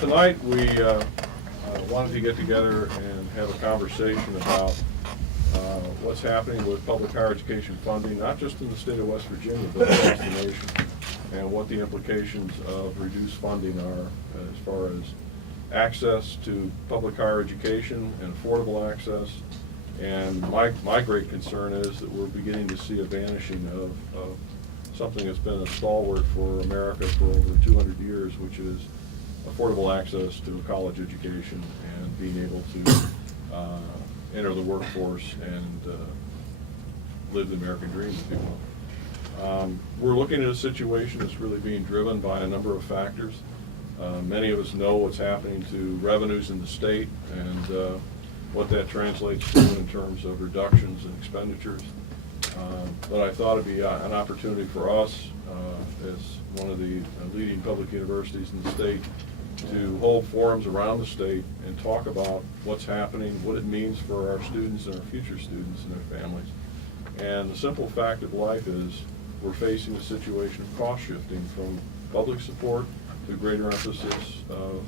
Tonight we wanted to get together and have a conversation about what's happening with public higher education funding, not just in the state of West Virginia, but across the nation, and what the implications of reduced funding are as far as access to public higher education and affordable access. And my great concern is that we're beginning to see a vanishing of something that's been a stalwart for America for over 200 years, which is affordable access to a college education and being able to enter the workforce and live the American dream, if you will. We're looking at a situation that's really being driven by a number of factors. Many of us know what's happening to revenues in the state and what that translates to in terms of reductions in expenditures. But I thought it'd be an opportunity for us as one of the leading public universities in the state to hold forums around the state and talk about what's happening, what it means for our students and our future students and their families. And the simple fact of life is we're facing a situation of cost shifting from public support to greater emphasis of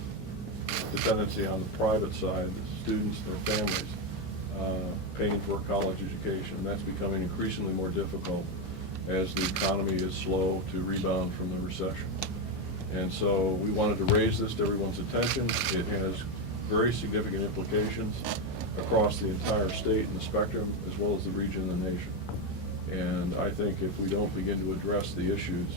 dependency on the private side, the students and their families paying for a college education. And that's becoming increasingly more difficult as the economy is slow to rebound from the recession. And so we wanted to raise this to everyone's attention. It has very significant implications across the entire state and the spectrum, as well as the region and the nation. And I think if we don't begin to address the issues,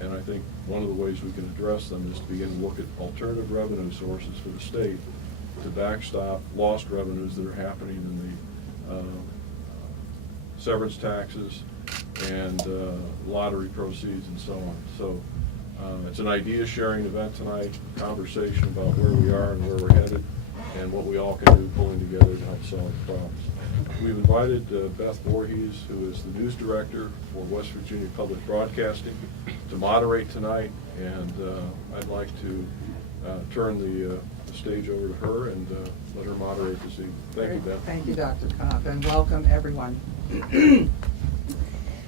and I think one of the ways we can address them is to begin to look at alternative revenue sources for the state to backstop lost revenues that are happening in the severance taxes and lottery proceeds and so on. So it's an idea sharing event tonight, conversation about where we are and where we're headed and what we all can do pulling together to help solve the problems. We've invited Beth Voorhees, who is the news director for West Virginia Public Broadcasting, to moderate tonight, and I'd like to turn the stage over to her and let her moderate this evening. Thank you, Beth. Thank you, Dr. Kopp, and welcome everyone.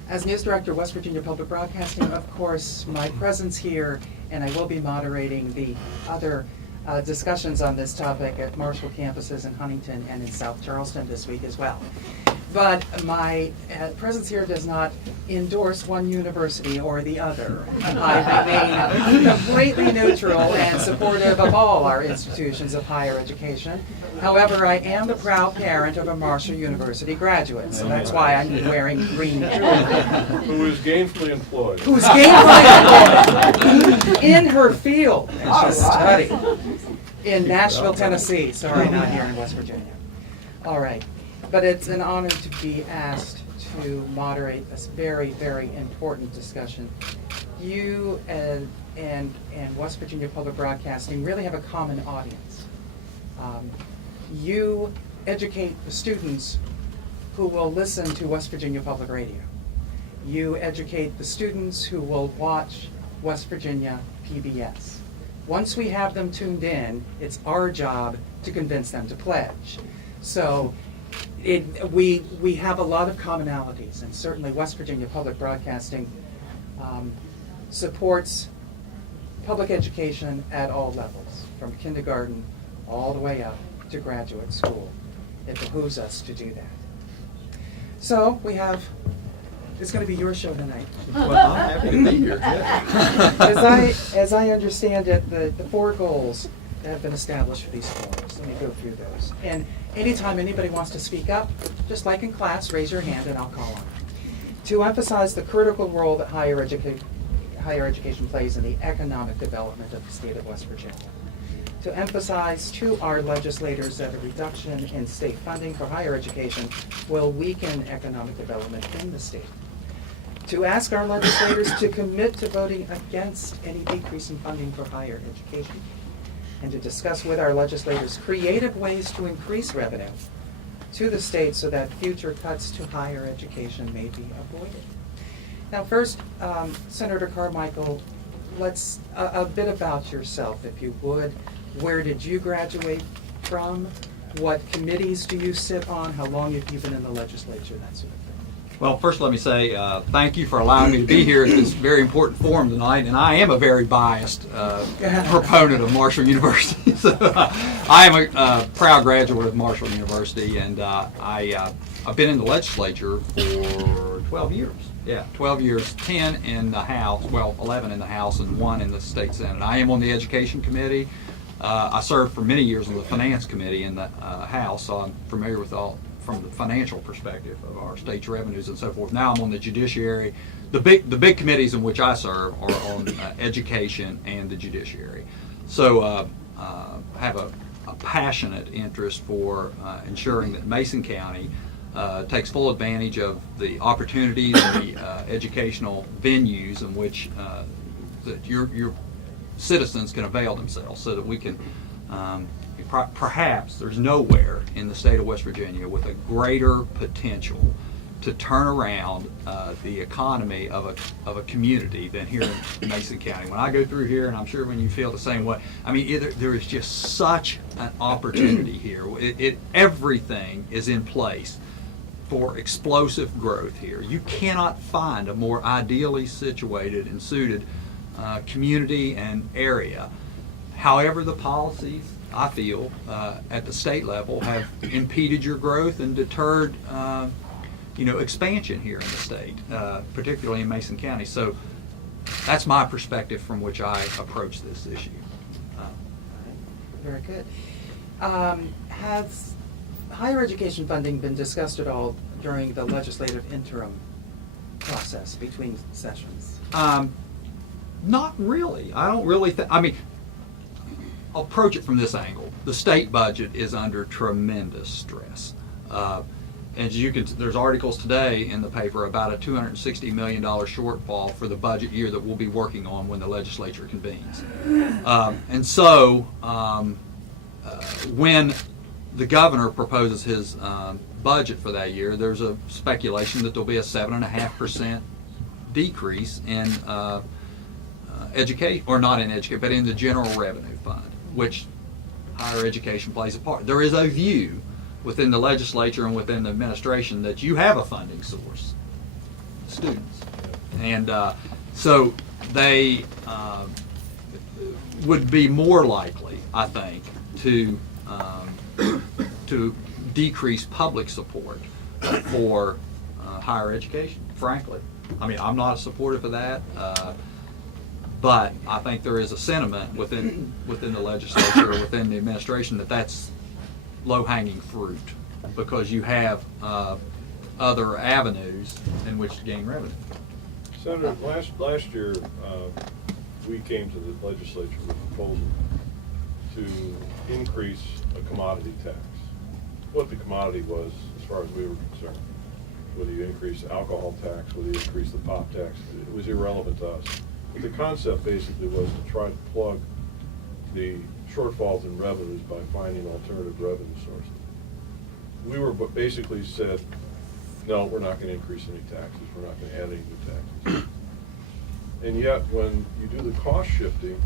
As News Director of West Virginia Public Broadcasting, of course, my presence here, and I will be moderating the other discussions on this topic at Marshall campuses in Huntington and in South Charleston this week as well. But my presence here does not endorse one university or the other. I remain completely neutral and supportive of all our institutions of higher education. However, I am the proud parent of a Marshall University graduate, so that's why I'm wearing green jewelry. Who is gainfully employed. Who's gainfully employed in her field, and she's studied in Nashville, Tennessee. Sorry, not here in West Virginia. All right. But it's an honor to be asked to moderate this very, very important discussion. You and West Virginia Public Broadcasting really have a common audience. You educate the students who will listen to West Virginia Public Radio. You educate the students who will watch West Virginia PBS. Once we have them tuned in, it's our job to convince them to pledge. So we have a lot of commonalities, and certainly West Virginia Public Broadcasting supports public education at all levels, from kindergarten all the way up to graduate school. It behooves us to do that. So we have, it's going to be your show tonight. Well, I'm happy to be here. As I understand it, the four goals that have been established for these forums. Let me go through those. And anytime anybody wants to speak up, just like in class, raise your hand and I'll call on you. To emphasize the critical role that higher education plays in the economic development of the state of West Virginia. To emphasize to our legislators that a reduction in state funding for higher education will weaken economic development in the state. To ask our legislators to commit to voting against any decrease in funding for higher education. And to discuss with our legislators creative ways to increase revenue to the state so that future cuts to higher education may be avoided. Now first, Senator Carmichael, let's a bit about yourself, if you would. Where did you graduate from? What committees do you sit on? How long have you been in the legislature? That sort of thing. Well, first let me say thank you for allowing me to be here at this very important forum tonight, and I am a very biased proponent of Marshall University. So, I am a proud graduate of Marshall University, and I've been in the legislature for 12 years. Yeah, 12 years, 10 in the House, well, 11 in the House and 1 in the State Senate. I am on the Education Committee. I served for many years on the Finance Committee in the House, so I'm familiar with all from the financial perspective of our state's revenues and so forth. Now I'm on the Judiciary. The big committees in which I serve are on Education and the Judiciary. So I have a passionate interest for ensuring that Mason County takes full advantage of the opportunities and the educational venues in which that your citizens can avail themselves, so that we can perhaps there's nowhere in the state of West Virginia with a greater potential to turn around the economy of a community than here in Mason County. When I go through here, and I'm sure when you feel the same way, I mean, there is just such an opportunity here. Everything is in place for explosive growth here. You cannot find a more ideally situated and suited community and area. However, the policies, I feel, at the state level have impeded your growth and deterred, expansion here in the state, particularly in Mason County. So that's my perspective from which I approach this issue. Very good. Has higher education funding been discussed at all during the legislative interim process between sessions? Not really. I don't really think, I'll approach it from this angle. The state budget is under tremendous stress. And there's articles today in the paper about a $260 million shortfall for the budget year that we'll be working on when the legislature convenes. And so when the governor proposes his budget for that year, there's a speculation that there'll be a 7.5% decrease in education, or not in education, but in the general revenue fund, which higher education plays a part. There is a view within the legislature and within the administration that you have a funding source, students. And so they would be more likely, I think, to decrease public support for higher education, frankly. I'm not supportive of that. But I think there is a sentiment within the legislature, within the administration, that that's low-hanging fruit, because you have other avenues in which to gain revenue. Senator, last year, we came to the legislature with a proposal to increase a commodity tax. What the commodity was, as far as we were concerned, whether you increase the alcohol tax, whether you increase the pop tax, it was irrelevant to us. But the concept basically was to try to plug the shortfalls in revenues by finding alternative revenue sources. We were basically said, no, we're not going to increase any taxes, we're not going to add any new taxes. And yet, when you do the cost shifting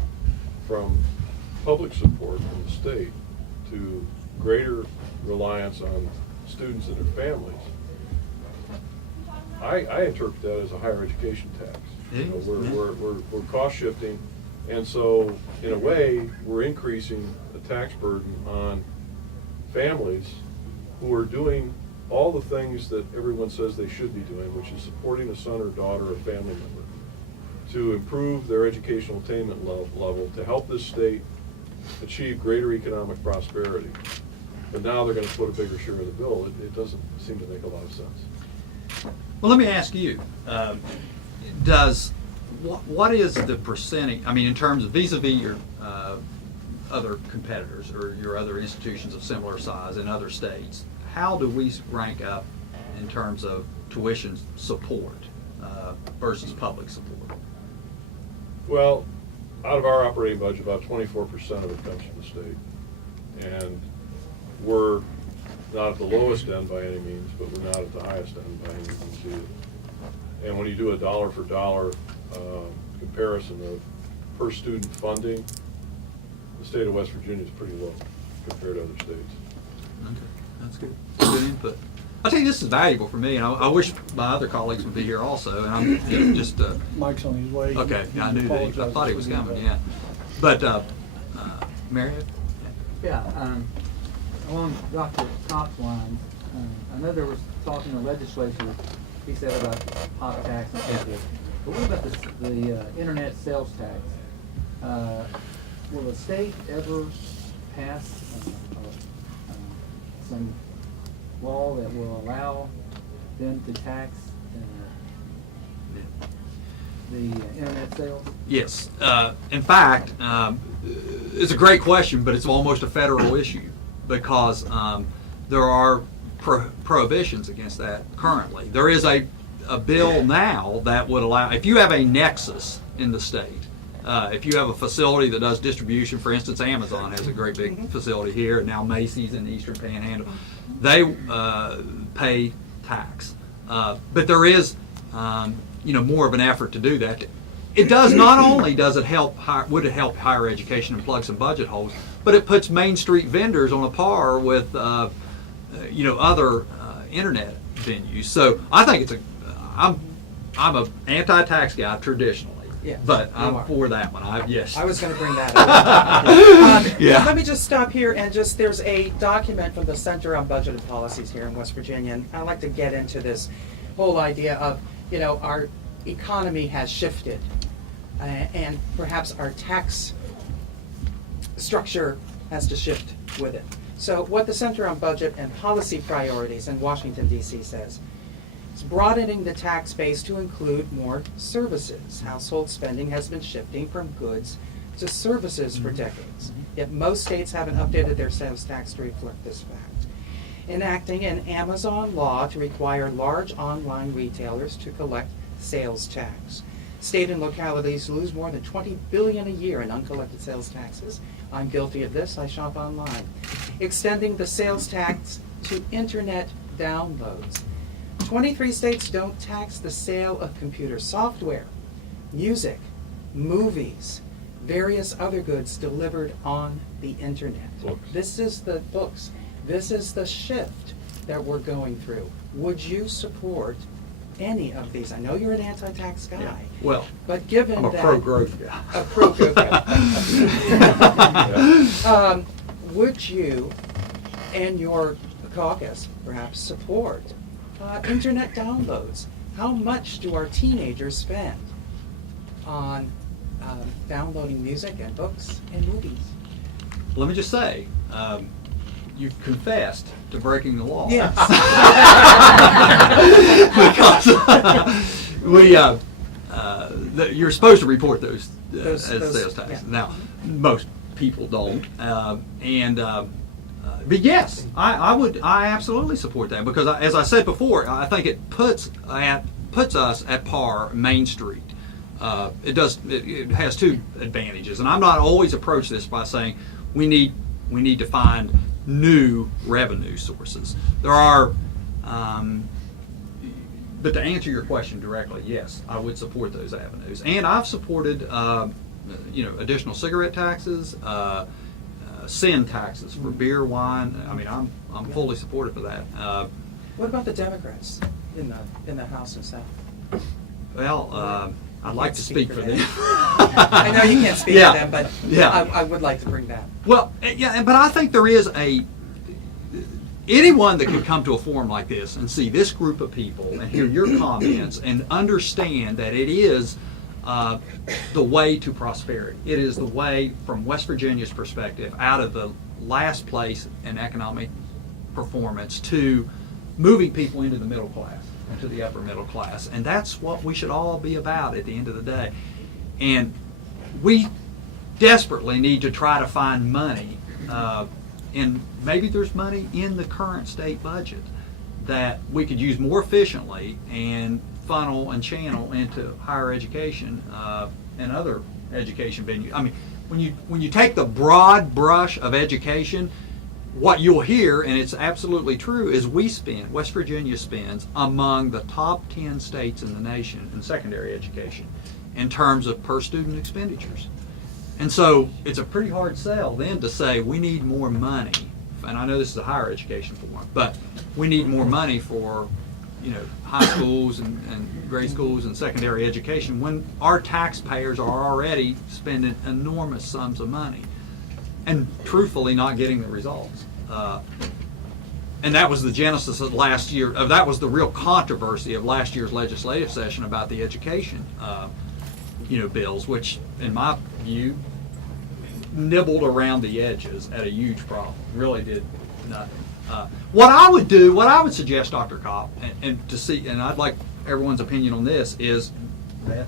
from public support from the state to greater reliance on students and their families, I interpret that as a higher education tax. We're cost shifting, and so in a way we're increasing the tax burden on families who are doing all the things that everyone says they should be doing, which is supporting a son or daughter or family member to improve their educational attainment level, to help this state achieve greater economic prosperity. But now they're going to put a bigger share of the bill. It doesn't seem to make a lot of sense. Well, let me ask you, what is the percentage, in terms of vis-a-vis your other competitors or your other institutions of similar size in other states, how do we rank up in terms of tuition support versus public support? Well, out of our operating budget, about 24% of it comes from the state. And we're not at the lowest end by any means, but we're not at the highest end by any means either. And when you do a dollar for dollar comparison of per student funding, the state of West Virginia is pretty low compared to other states. Okay, that's good. Good input. I tell you, this is valuable for me, and I wish my other colleagues would be here also. And I'm just Mike's on his way. okay. He I knew that. I apologizes thought he was for coming. that. Yeah, but Marion. Yeah, along Dr. Cox's lines, I know there was talk in the legislature, he said about pop tax and so forth. But what about the internet sales tax? Will the state ever pass some law that will allow them to tax the internet sales? Yes. In fact, it's a great question, but it's almost a federal issue because there are prohibitions against that currently. There is a bill now that would allow, if you have a nexus in the state, if you have a facility that does distribution, for instance, Amazon has a great big facility here, and now Macy's in the Eastern Panhandle, they pay tax. But there is more of an effort to do that. It does not only does it help would it help higher education and plug some budget holes, but it puts Main Street vendors on a par with other internet venues. So I think I'm an anti-tax guy traditionally, Yeah, but you I'm are. for that one. Yes. I was going to bring that up. Yeah. Let me just stop here and there's a document from the Center on Budgeted Policies here in West Virginia, and I'd like to get into this whole idea of, our economy has shifted, and perhaps our tax structure has to shift with it. So what the Center on Budget and Policy Priorities in Washington, D.C. says, is broadening the tax base to include more services. Household spending has been shifting from goods to services for decades, yet most states haven't updated their sales tax to reflect this fact. Enacting an Amazon law to require large online retailers to collect sales tax. State and localities lose more than $20 billion a year in uncollected sales taxes. I'm guilty of this, I shop online. Extending the sales tax to internet downloads. 23 states don't tax the sale of computer software, music, movies, various other goods delivered on the internet. Books. This is the books. This is the shift that we're going through. Would you support any of these? I know you're an anti-tax guy, Yeah. Well, but given I'm a that pro-growth guy. a pro-growth guy, would you and your caucus perhaps support internet downloads? How much do our teenagers spend on downloading music and books and movies? Let me just say, you've confessed to breaking the law. Yes. Because you're supposed to report those Those- as sales tax. yeah. Now, most people don't, but yes, I absolutely support that because, as I said before, I think it puts us at par Main Street. It has two advantages, and I'm not always approach this by saying we need to find new revenue sources. There are, but to answer your question directly, yes, I would support those avenues, and I've supported additional cigarette taxes, sin taxes for beer, wine. I mean, I'm fully supportive of that. What about the Democrats in the House and Senate? Well, I'd like to speak for them. I know you can't speak Yeah. for them, but Yeah. I would like to bring that. Well, yeah, but I think there is anyone that could come to a forum like this and see this group of people and hear your comments and understand that it is the way to prosperity. It is the way, from West Virginia's perspective, out of the last place in economic performance to moving people into the middle class, into the upper middle class. And that's what we should all be about at the end of the day. And we desperately need to try to find money, and maybe there's money in the current state budget that we could use more efficiently and funnel and channel into higher education and other education venues. I mean, when you take the broad brush of education, what you'll hear, and it's absolutely true, is West Virginia spends among the top 10 states in the nation in secondary education in terms of per student expenditures. And so it's a pretty hard sell then to say we need more money and I know this is a higher education forum, but we need more money for, you know, high schools and grade schools and secondary education when our taxpayers are already spending enormous sums of money and truthfully not getting the results. And that was the genesis of last year. That was the real controversy of last year's legislative session about the education, bills, which, in my view, nibbled around the edges at a huge problem. Really did nothing. What I would suggest, Dr. Kopp, and I'd like everyone's opinion on this, is that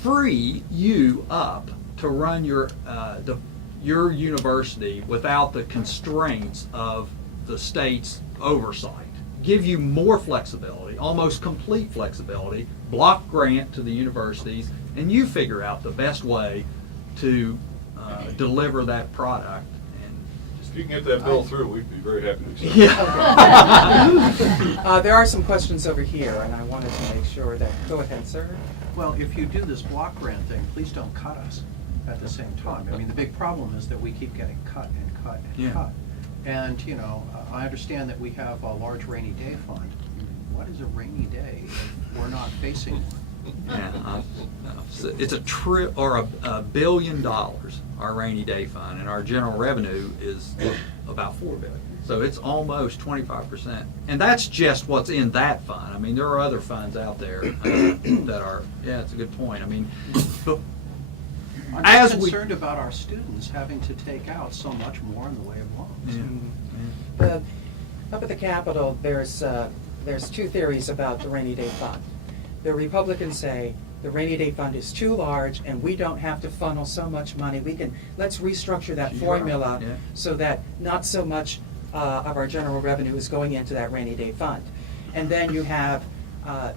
free you up to run your university without the constraints of the state's oversight. Give you more flexibility, almost complete flexibility, block grant to the universities, and you figure out the best way to deliver that product. If you can get that bill through, we'd be very happy to accept it. Yeah. There are some questions over here, and I wanted to make sure that, go ahead, sir. Well, if you do this block grant thing, please don't cut us at the same time. I mean, the big problem is that we keep getting cut and cut and Yeah. cut. And, I understand that we have a large rainy day fund. What is a rainy day if we're not facing one? Yeah, it's a $1 billion, our rainy day fund, and our general revenue is about $4 billion. So it's almost 25%, and that's just what's in that fund. I mean, there are other funds out there that are. Yeah, it's a good point. I mean, but I'm as just we concerned about our students having to take out so much more in the way of loans. yeah, Up at the Capitol, there's two theories about the rainy day fund. The Republicans say the rainy day fund is too large and we don't have to funnel so much money. Let's restructure that Sure. formula Yeah. so that not so much of our general revenue is going into that rainy day fund. And then you have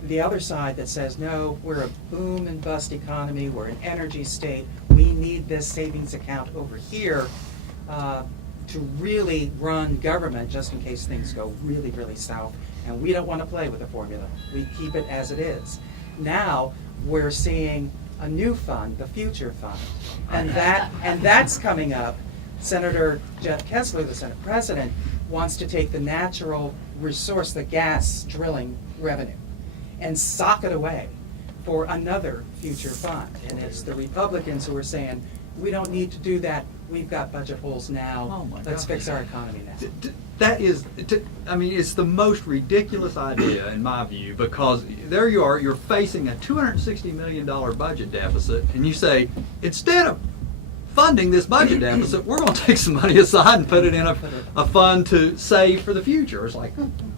the other side that says, no, we're a boom and bust economy, we're an energy state, we need this savings account over here to really run government just in case things go really, really south. And we don't want to play with the formula. We keep it as it is. Now, we're seeing a new fund, the Future Fund. And that's coming up. Senator Jeff Kessler, the Senate President, wants to take the natural resource, the gas drilling revenue, and sock it away for another future fund. And it's the Republicans who are saying, we don't need to do that. We've got budget holes now. Oh my Let's God. fix our economy now. That is, it's the most ridiculous idea in my view, because there you are, you're facing a $260 million budget deficit, and you say, instead of funding this budget deficit, we're going to take some money aside and put it in a fund to save for the future. It's like,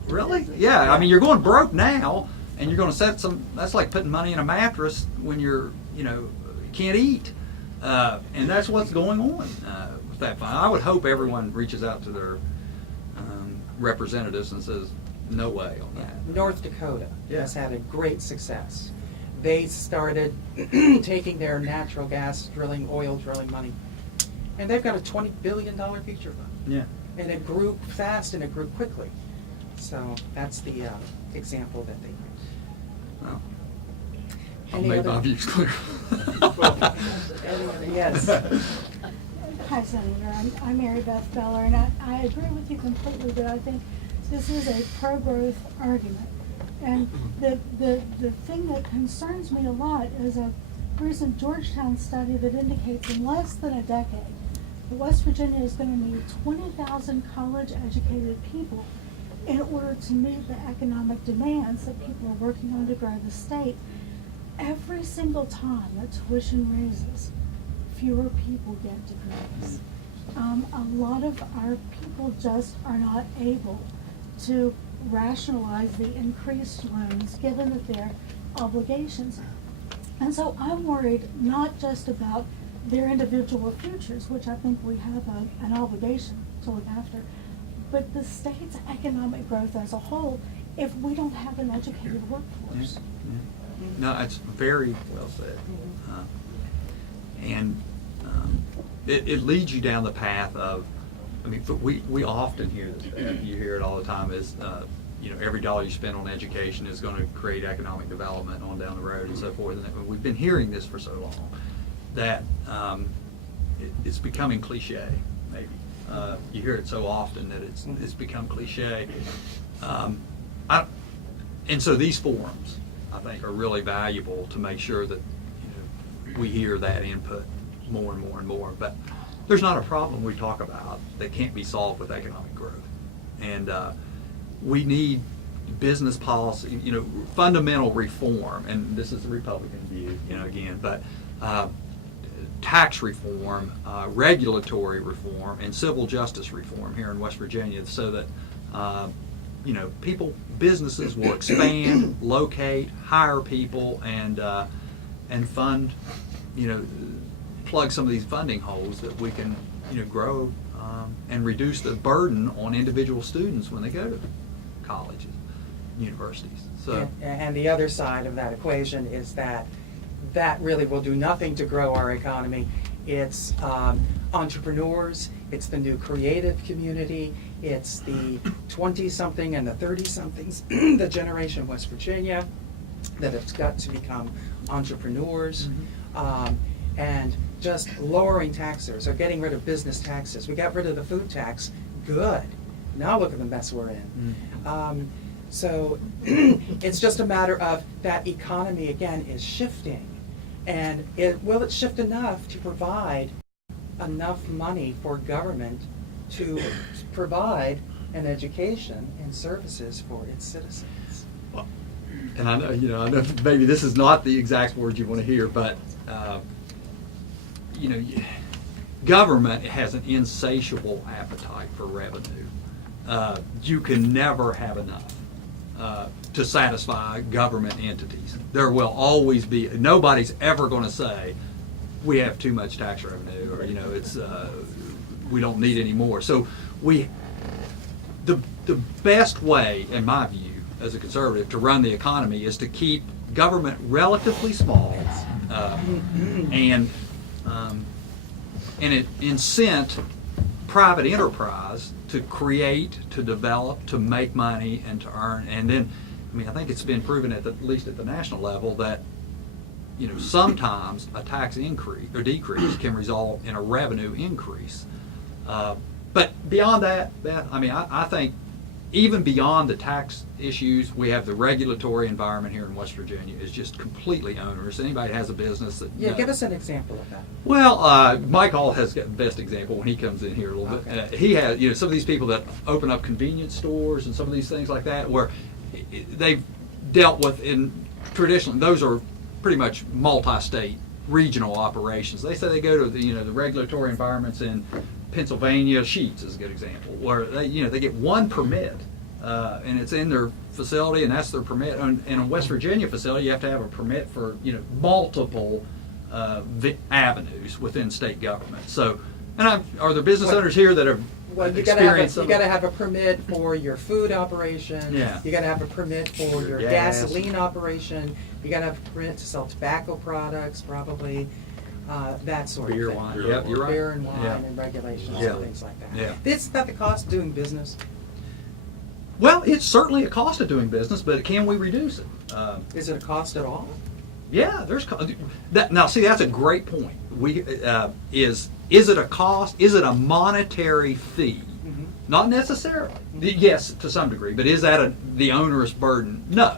really? Yeah, I mean, you're going broke now, and you're going to set that's like putting money in a mattress when you can't eat. And that's what's going on with that fund. I would hope everyone reaches out to their representatives and says, no way on that. North Dakota Yeah. has had a great success. They started taking their natural gas drilling, oil drilling money, and they've got a $20 billion future fund. Yeah. And it grew fast and it grew quickly. So that's the example that they use. Well, I've Any made other- my views clear. Yes. Hi, Senator. I'm Mary Beth Beller, and I agree with you completely that I think this is a pro-growth argument. And the thing that concerns me a lot is a recent Georgetown study that indicates in less than a decade that West Virginia is going to need 20,000 college-educated people in order to meet the economic demands that people are working on to grow the state. Every single time that tuition raises, fewer people get degrees. A lot of our people just are not able to rationalize the increased loans given that their obligations. And so I'm worried not just about their individual futures, which I think we have an obligation to look after, but the state's economic growth as a whole if we don't have an educated workforce. No, it's very well said. And it leads you down the path of, I mean, we often hear this, you hear it all the time, is, every dollar you spend on education is going to create economic development on down the road and so forth. And we've been hearing this for so long that it's becoming cliche, maybe. You hear it so often that it's become cliche. And so these forums, I think, are really valuable to make sure that we hear that input more and more and more. But there's not a problem we talk about that can't be solved with economic growth. And we need business policy, fundamental reform, and this is the Republican view, again, but tax reform, regulatory reform, and civil justice reform here in West Virginia, so that businesses will expand, locate, hire people, and fund, plug some of these funding holes that we can, grow and reduce the burden on individual students when they go to colleges, universities. So. And the other side of that equation is that really will do nothing to grow our economy. It's entrepreneurs, it's the new creative community, it's the 20-something and the 30-somethings, the generation West Virginia that have got to become entrepreneurs. And just lowering taxes or getting rid of business taxes. We got rid of the food tax, good. Now look at the mess we're in. So it's just a matter of that economy, again, is shifting. And will it shift enough to provide enough money for government to provide an education and services for its citizens? And I know maybe this is not the exact word you want to hear, but government has an insatiable appetite for revenue. You can never have enough to satisfy government entities. There will always be, nobody's ever going to say, we have too much tax revenue, or it's we don't need any more. So the best way, in my view, as a conservative, to run the economy is to keep government relatively small, and it incent private enterprise to create, to develop, to make money, and to earn. And then, I think it's been proven at least at the national level that sometimes a tax increase or decrease can result in a revenue increase. But beyond that, I think even beyond the tax issues, we have the regulatory environment here in West Virginia is just completely onerous. Anybody that has a business that... Yeah, give us an example of that. Well, Mike Hall has got the best example when he comes in here a little bit. He has, some of these people that open up convenience stores and some of these things like that, where they've dealt with traditionally, those are pretty much multi-state regional operations. They say they go to the regulatory environments in Pennsylvania. Sheetz is a good example, where they get one permit, and it's in their facility, and that's their permit. And in a West Virginia facility, you have to have a permit for multiple avenues within state government. So, are there business owners here that have experienced? You got to have a permit for your food operation. Yeah. You got to have a permit for your gasoline operation. You got to have a permit to sell tobacco products, probably. That sort of thing. Beer, wine. Yep, you're right. Beer and wine Yeah. and regulations Yeah. and things like that. Yeah. It's not the cost of doing business. Well, it's certainly a cost of doing business, but can we reduce it? Is it a cost at all? Yeah, there's now. See, that's a great point. Is it a cost? Is it a monetary fee? Mm-hmm. Not necessarily. Yes, to some degree, but is that the onerous burden? No.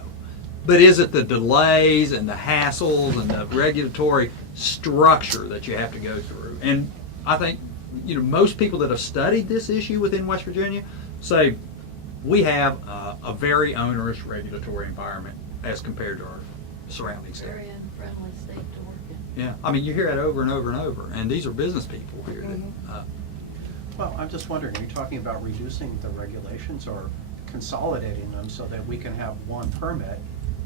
But is it the delays and the hassles and the regulatory structure that you have to go through? And I think most people that have studied this issue within West Virginia say we have a very onerous regulatory environment as compared to our surrounding states. Very unfriendly state to work in. Yeah, you hear that over and over and over, and these are business people here. Well, I'm just wondering, are you talking about reducing the regulations or consolidating them so that we can have one permit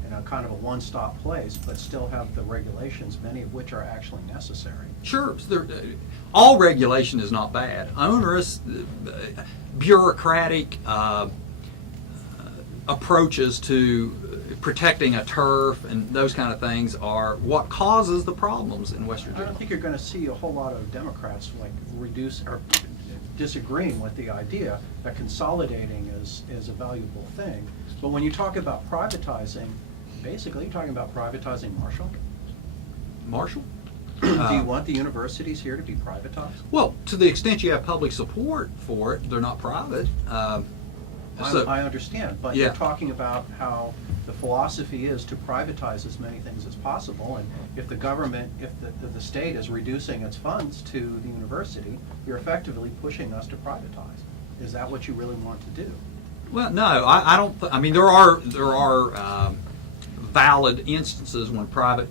in a kind of a one-stop place, but still have the regulations, many of which are actually necessary? Sure, all regulation is not bad. Onerous, bureaucratic approaches to protecting a turf and those kind of things are what causes the problems in West I Virginia. don't think you're going to see a whole lot of Democrats reduce or disagreeing with the idea that consolidating is a valuable thing. But when you talk about privatizing, basically you're talking about privatizing Marshall. Marshall? Do you want the universities here to be privatized? Well, to the extent you have public support for it, they're not private. I understand, but Yeah. you're talking about how the philosophy is to privatize as many things as possible, and if the government, if the state is reducing its funds to the university, you're effectively pushing us to privatize. Is that what you really want to do? Well, no, I don't. I mean, there are valid instances when private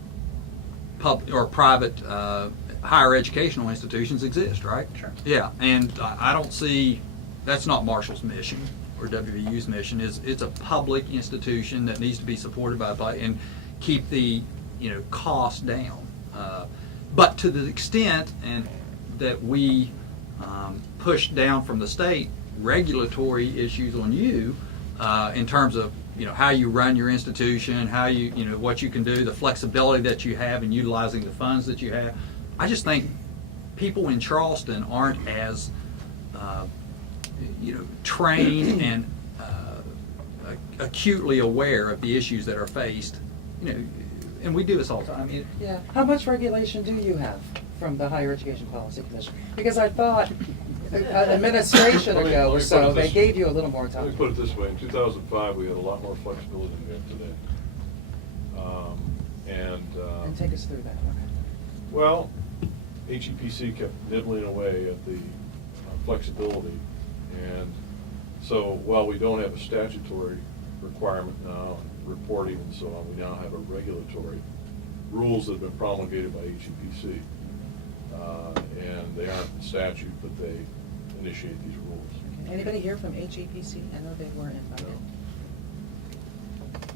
higher educational institutions exist, right? Sure. Yeah, and I don't see that's not Marshall's mission or WVU's mission. It's a public institution that needs to be supported by and keep the cost down. But to the extent and that we push down from the state regulatory issues on you in terms of how you run your institution, how you what you can do, the flexibility that you have in utilizing the funds that you have. I just think people in Charleston aren't as trained and acutely aware of the issues that are faced. And we do this all the time. I mean, Yeah. How much regulation do you have from the Higher Education Policy Commission? Because I thought an administration Let me ago put or it so, they this- gave you a little more Let time. me put it this way, in 2005, we had a lot more flexibility than we have today. And take us through that, okay. Well, HEPC kept nibbling away at the flexibility, and so while we don't have a statutory requirement now, reporting and so on, we now have a regulatory rules that have been promulgated by HEPC. And they aren't in statute, but they initiate these rules. Okay. Anybody here from HEPC? I know they were invited.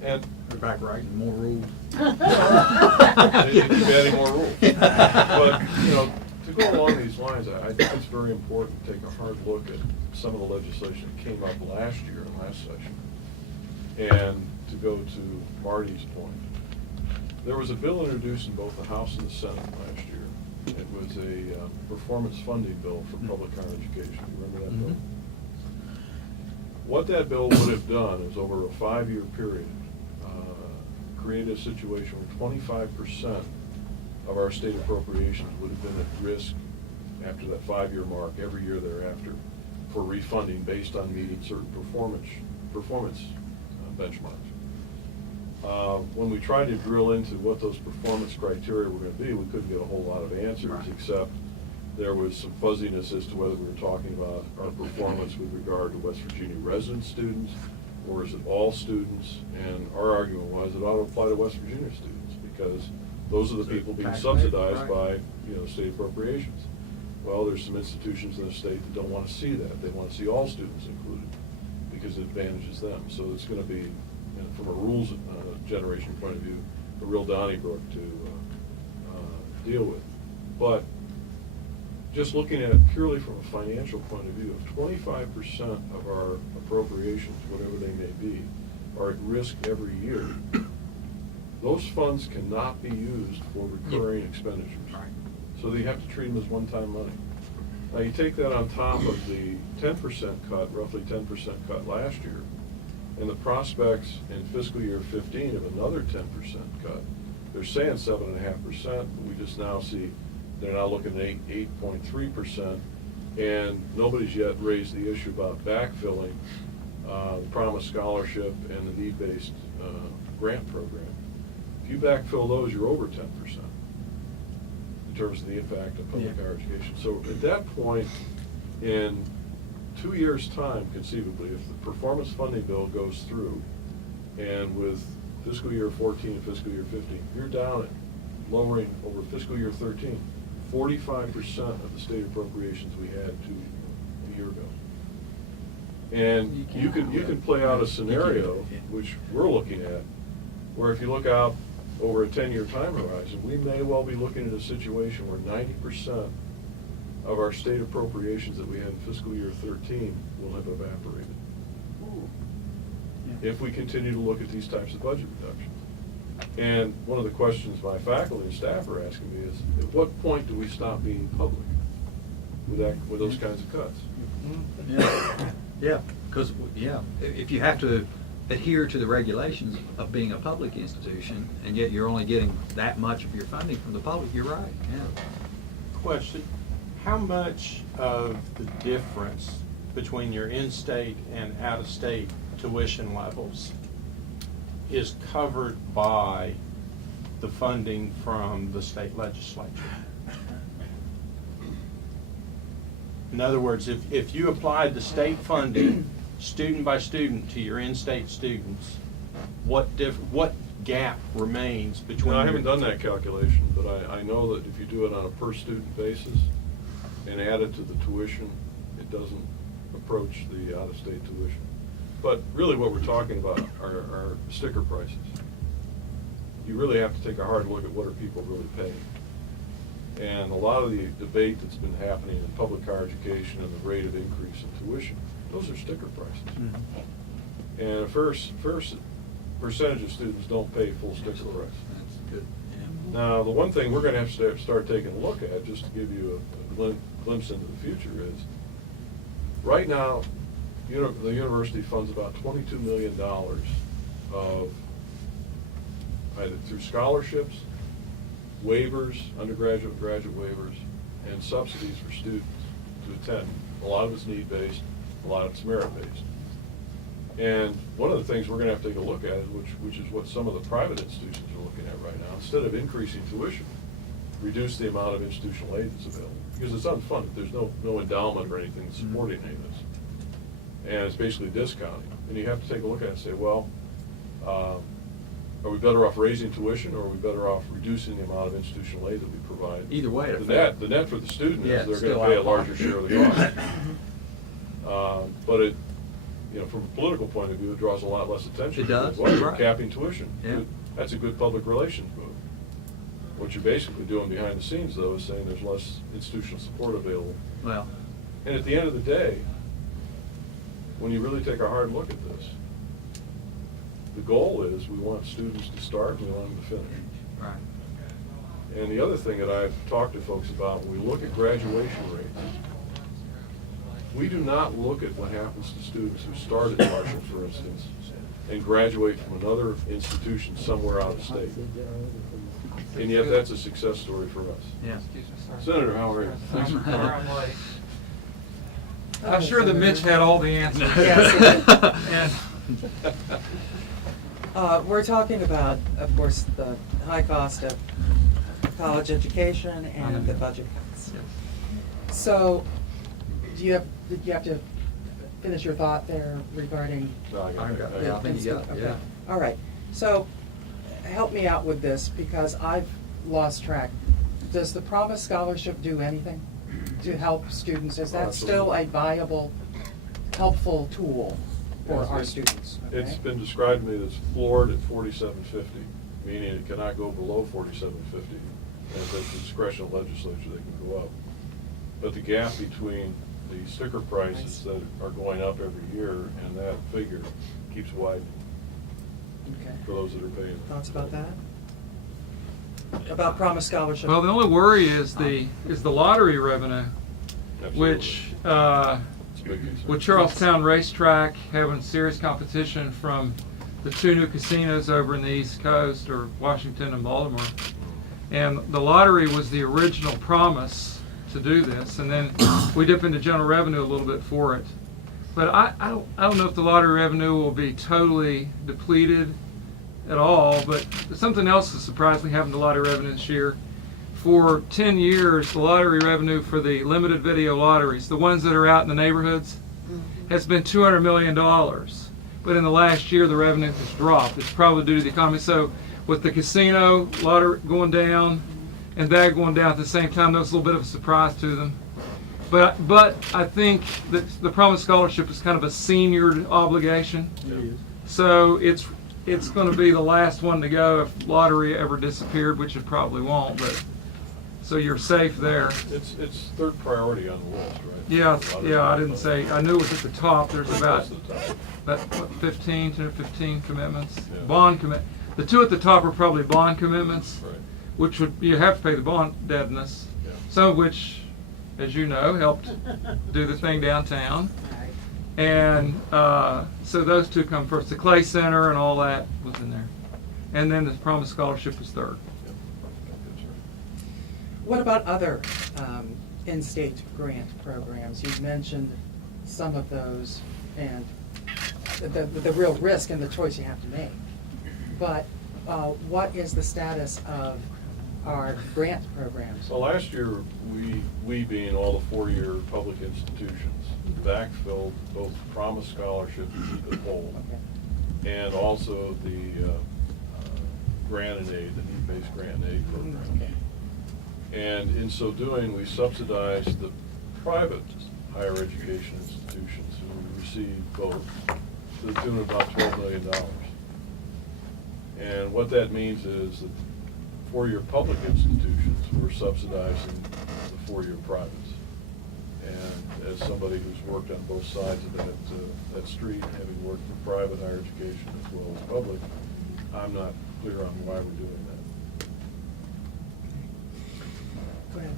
And we're back writing more rules. they need to be adding more rules. But, to go along these lines, I think it's very important to take a hard look at some of the legislation that came up last year and last session. And to go to Marty's point, there was a bill introduced in both the House and the Senate last year. It was a performance funding bill for public higher education. You remember that bill? What that bill would have done is over a 5-year period, created a situation where 25% of our state appropriations would have been at risk after that 5-year mark every year thereafter for refunding based on meeting certain performance benchmarks. When we tried to drill into what those performance criteria were going to be, we couldn't get a whole lot of answers, Right. except there was some fuzziness as to whether we were talking about our performance with regard to West Virginia resident students, or is it all students? And our argument was it ought to apply to West Virginia students, because those are the people being Taxpayer, subsidized by, right. state appropriations. Well, there's some institutions in the state that don't want to see that. They want to see all students included, because it advantages them. So it's going to be, from a rules generation point of view, a real Donnybrook to deal with. But just looking at it purely from a financial point of view, if 25% of our appropriations, whatever they may be, are at risk every year, those funds cannot be used for recurring expenditures. Right. So they have to treat them as one-time money. Now, you take that on top of the 10% cut, roughly 10% cut last year, and the prospects in fiscal year 15 of another 10% cut. They're saying 7.5%, but we just now see they're now looking at 8.3%, and nobody's yet raised the issue about backfilling the Promise Scholarship and the need-based grant program. If you backfill those, you're over 10% in terms of the impact of public Yeah. higher education. So at that point, in 2 years' time, conceivably, if the performance funding bill goes through, and with fiscal year 14 and fiscal year 15, you're down at lowering over fiscal year 13, 45% of the state appropriations we had a year ago. And you can play out a scenario, which we're looking at, where if you look out over a 10-year time horizon, we may well be looking at a situation where 90% of our state appropriations that we had in fiscal year 13 will have evaporated. If we continue to look at these types of budget reductions. And one of the questions my faculty and staff are asking me is, at what point do we stop being public with those kinds of cuts? Yeah, because, if you have to adhere to the regulations of being a public institution, and yet you're only getting that much of your funding from the public. You're right, yeah. Question, how much of the difference between your in-state and out-of-state tuition levels is covered by the funding from the state legislature? In other words, if you applied the state funding student by student to your in-state students, what gap remains between? I haven't done that calculation, but I know that if you do it on a per student basis and add it to the tuition, it doesn't approach the out-of-state tuition. But really what we're talking about are sticker prices. You really have to take a hard look at what are people really paying. And a lot of the debate that's been happening in public higher education and the rate of increase in tuition, those are sticker prices. And first percentage of students don't pay full sticker price. That's good. Yeah. Now, the one thing we're gonna have to start taking a look at, just to give you a glimpse into the future, is right now, the university funds about $22 million of either through scholarships, waivers, undergraduate and graduate waivers, and subsidies for students to attend. A lot of it's need-based, a lot of it's merit-based. And one of the things we're gonna have to take a look at, is which is what some of the private institutions are looking at right now, instead of increasing tuition, reduce the amount of institutional aid that's available. Because it's unfunded, there's no endowment or anything supporting any of this. And it's basically discounting. And you have to take a look at it and say, well, are we better off raising tuition, or are we better off reducing the amount of institutional aid that we provide? Either way, The net for the student Yeah, is it's they're still gonna pay a out. larger share of the cost. But it, from a political point of view, it draws a lot less attention. It does, because, well, you're right. capping tuition. Yeah. That's a good public relations move. What you're basically doing behind the scenes, though, is saying there's less institutional support available. Well, And at the end of the day, when you really take a hard look at this, the goal is we want students to start and we want them to finish. right. And the other thing that I've talked to folks about, when we look at graduation rates, we do not look at what happens to students who start at Marshall, for instance, and graduate from another institution somewhere out of state. And yet that's a success story for us. Yeah. Senator, how are you? Thanks for coming. I'm sure that Mitch had all the answers. Yes, And We're talking about, of course, the high cost of college education and the budget cuts. So, did you have to finish your thought there regarding? No, I got it. I think you got it, Okay. yeah. All right, so help me out with this, because I've lost track. Does the Promise Scholarship do anything to help students? Is that still a viable, helpful tool for Yes, our it's- students? It's Okay? been described to me that's floored at $47.50, meaning it cannot go below $47.50. And at the discretion of the legislature, they can go up. But the gap between the sticker prices that are going up every year and that figure keeps widening Okay. for those that are paying. Thoughts about that? About Promise Scholarship? well, the only worry is the lottery revenue, which It's a big concern. with Charlestown Racetrack having serious competition from the two new casinos over in the East Coast, or Washington and Baltimore. And the lottery was the original promise to do this, and then we dip into general revenue a little bit for it. But I don't know if the lottery revenue will be totally depleted at all, but something else is surprisingly happened to lottery revenue this year. For 10 years, the lottery revenue for the limited video lotteries, the ones that are out in the neighborhoods, has been $200 million. But in the last year, the revenue has dropped. It's probably due to the economy. So with the casino lottery going down and that going down at the same time, that was a little bit of a surprise to them. But I think that the Promise Scholarship is kind of a senior obligation. So it's going to be the last one to go if lottery ever disappeared, which it probably won't. But so you're safe there. It's third priority on the list, right? Yeah. I didn't say. I knew it was at the top. There's about Close to the top. what, 15 commitments. Yeah. Bond commit. The two at the top are probably bond commitments, Right. which would you have to pay the bond indebtedness. Yeah. Some of which, as you know, helped do the thing downtown. And so those two come first. The Clay Center and all that was in there. And then the Promise Scholarship was third. What about other in-state grant programs? You've mentioned some of those and the real risk and the choice you have to make. But what is the status of our grant programs? So last year, we being all the four-year public institutions, backfilled both Promise Scholarship to keep it whole, and also the grant and aid, the need-based grant and aid program. Okay. And in so doing, we subsidized the private higher education institutions, who receive both to the tune of about $12 million. And what that means is that four-year public institutions were subsidizing the four-year privates. And as somebody who's worked on both sides of that street, having worked for private higher education as well as public, I'm not clear on why we're doing that. Go ahead.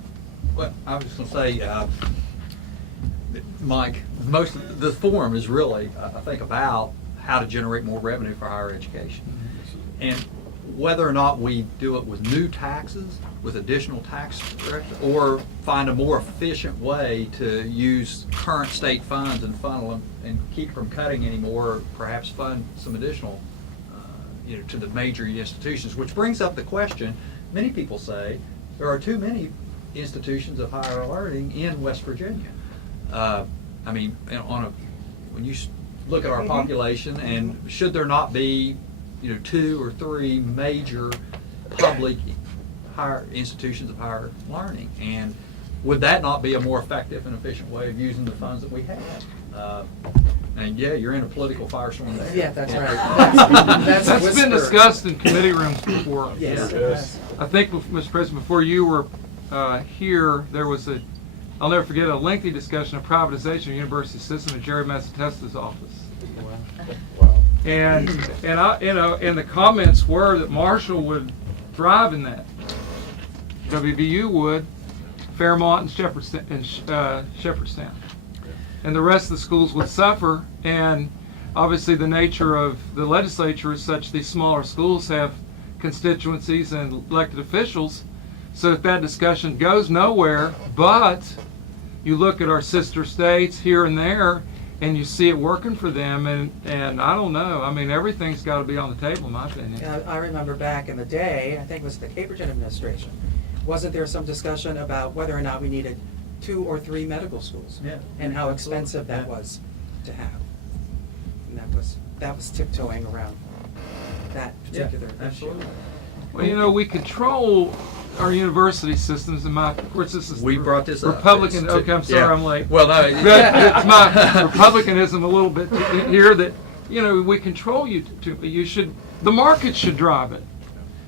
Well, I was just going to say, Mike, most of the forum is really, I think, about how to generate more revenue for higher education. And whether or not we do it with new taxes, with additional tax direction, or find a more efficient way to use current state funds and funnel them and keep from cutting anymore, or perhaps fund some additional, to the major institutions, which brings up the question, many people say, there are too many institutions of higher learning in West Virginia. I mean, when you look at our population, and should there not be, 2 or 3 major public higher institutions of higher learning, and would that not be a more effective and efficient way of using the funds that we have? And yeah, you're in a political firestorm there. Yeah, that's right. That's That's been whispered. discussed in committee rooms before. Yes, it Yes. has. I think, Mr. President, before you were here, there was I'll never forget, a lengthy discussion of privatization of the university system at Jerry Massatesta's office. Wow. And and the comments were that Marshall would thrive in that. WVU would, Fairmont and Shepherdstown. And the rest of the schools would suffer, and obviously the nature of the legislature is such these smaller schools have constituencies and elected officials, so that discussion goes nowhere. But you look at our sister states here and there, and you see it working for them, and I don't know. I mean, everything's got to be on the table, in my opinion. Yeah, I remember back in the day, I think it was the Caperton administration, wasn't there some discussion about whether or not we needed 2 or 3 medical schools? Yeah. And how expensive that Yeah. was to have. And that was tiptoeing around that particular issue. Absolutely. Well, we control our university systems, and of course, this is We brought this up. Republican. It's Okay, I'm sorry, yeah. I'm late. Well, no. But it's my republicanism a little bit here that we control you. The market should drive it.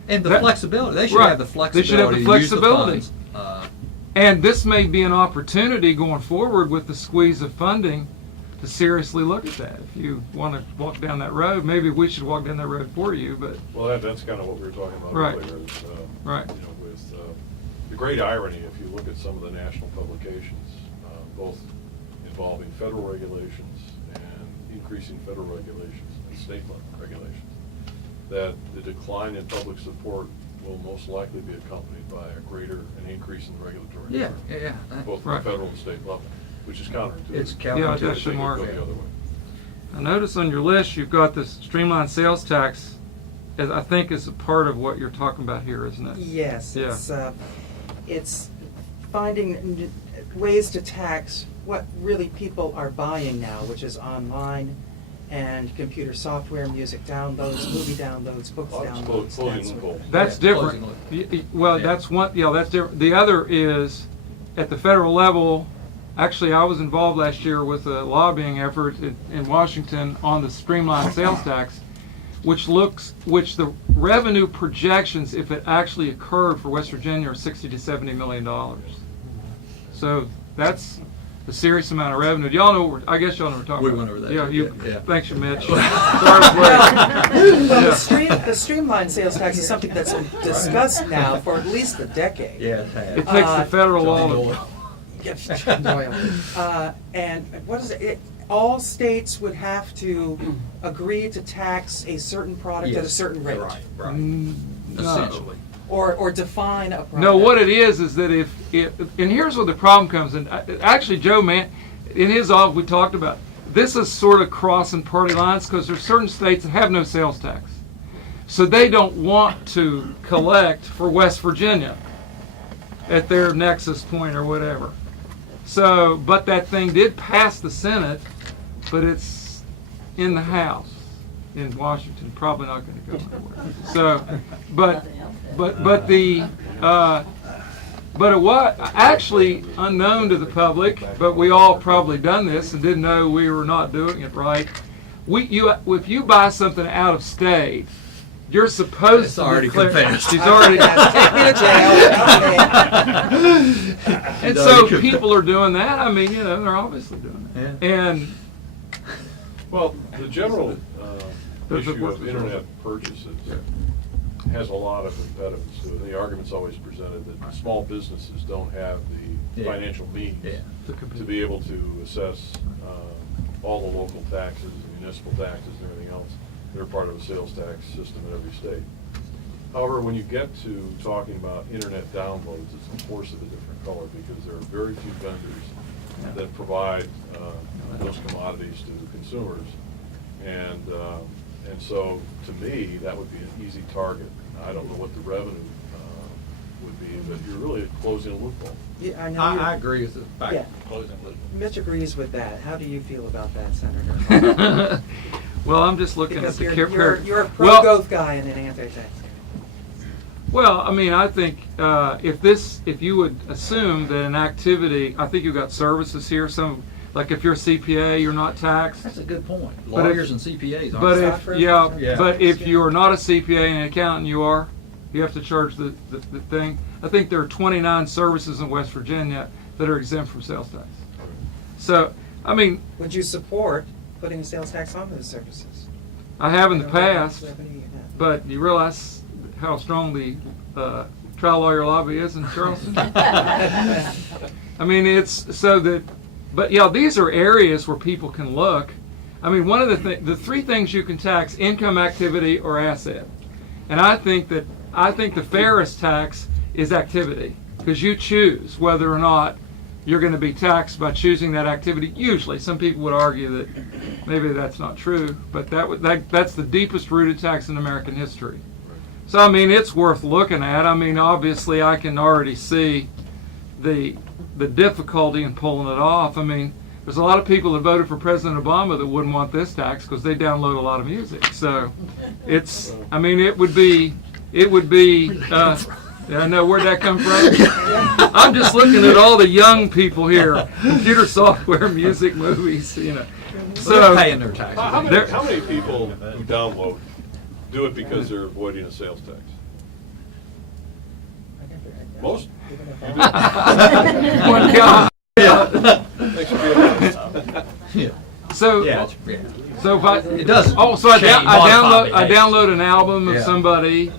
And the That- flexibility. They should right. have the They flexibility. should have the to use flexibility. funds. And this may be an opportunity going forward with the squeeze of funding to seriously look at that. If you want to walk down that road, maybe we should walk down that road for you. But Well, that's kind of what we were talking about Right. earlier. Is, Right. With the great irony, if you look at some of the national publications, both involving federal regulations and increasing federal regulations and state regulations, that the decline in public support will most likely be accompanied by an increase in the regulatory Yeah, environment, yeah. both at Right. the federal and state level, which is counterintuitive. It's Yeah, counterintuitive. that should Go mark the it. other way. I notice on your list you've got this streamlined sales tax. As I think is a part of what you're talking about here, isn't it? Yes, Yeah. it's finding ways to tax what really people are buying now, which is online and computer software, music downloads, movie downloads, books Oh, it's downloads. closing that sort of loophole. thing. That's Yeah, different. closing Well, Yeah. that's one. Yeah, that's different. The other is at the federal level. Actually, I was involved last year with a lobbying effort in Washington on the streamlined sales tax, which the revenue projections, if it actually occurred for West Virginia, are $60 to $70 million. So that's a serious amount of revenue. Do y'all know? I guess y'all know what we're talking We about. went over that, Yeah, too. Yeah. Thanks, Mitch. Sorry, I was late. Well, Yeah. the streamlined sales tax is something that's been discussed now for at least a decade. Yeah, it has. It takes the federal law. John to- Doyle. Yes, John Doyle. And what is it? all states would have to agree to tax a certain product at a Yes. certain rate? Right, right. No. Essentially. Or define a product? No, what it is that if and here's where the problem comes in. Actually, Joe, man, in his office we talked about this is sort of crossing party lines because there's certain states that have no sales tax, so they don't want to collect for West Virginia at their nexus point or whatever. So, but that thing did pass the Senate, but it's in the House in Washington. Probably not going to go anywhere. So, but it was actually unknown to the public, but we all probably done this and didn't know we were not doing it right. If you buy something out of state, you're supposed It's to already declare. confessed. She's already. Take me to jail. Okay. And so people are doing that. I mean, they're obviously doing it. Yeah. And Well, the general There's a issue work- of internet purchases has a lot of impediments to it. The argument's always presented that small businesses don't have the Yeah. financial means Yeah. to be able to assess all the local taxes, municipal taxes, and everything else. They're part of a sales tax system in every state. However, when you get to talking about internet downloads, it's of course of a different color because there are very few vendors that provide those commodities to the consumers. And so, to me, that would be an easy target. I don't know what the revenue would be, but you're really closing a loophole. Yeah, I know. I agree with the fact Yeah. of closing loop. Mitch agrees with that. How do you feel about that, Senator? well, I'm just looking Because at the you're a Well- pro-growth guy and an anti-tax guy. Well, I mean, I think if you would assume that an activity, I think you've got services here. Some like if you're a CPA, you're not taxed. That's a good point. But if- Lawyers and CPAs aren't. But if Software? yeah, but if Yeah. you're not a CPA and an accountant, you are. You have to charge the thing. I think there are 29 services in West Virginia that are exempt from sales tax. So, I mean, Would you support putting a sales tax on those services? I have in the I don't know how much past, revenue you have. but you realize how strong the trial lawyer lobby is in Charleston? I mean, it's so that, but yeah, these are areas where people can look. I mean, one of the three things you can tax: income, activity, or asset. And I think the fairest tax is activity, because you choose whether or not you're going to be taxed by choosing that activity. Usually, some people would argue that maybe that's not true, but that's the deepest rooted tax in American history. So I mean, it's worth looking at. I mean, obviously, I can already see the difficulty in pulling it off. I mean, there's a lot of people that voted for President Obama that wouldn't want this tax because they download a lot of music. So it's, I mean, it would be. I know where'd that come from. I'm just looking at all the young people here, computer software, music, movies. So So they're paying their taxes. How There- many people who download do it because they're avoiding a sales tax? Most? One guy. Thanks for being honest. Yeah. So Yeah. So if I It does Oh, so I change, modify behavior. download an album of Yeah. somebody.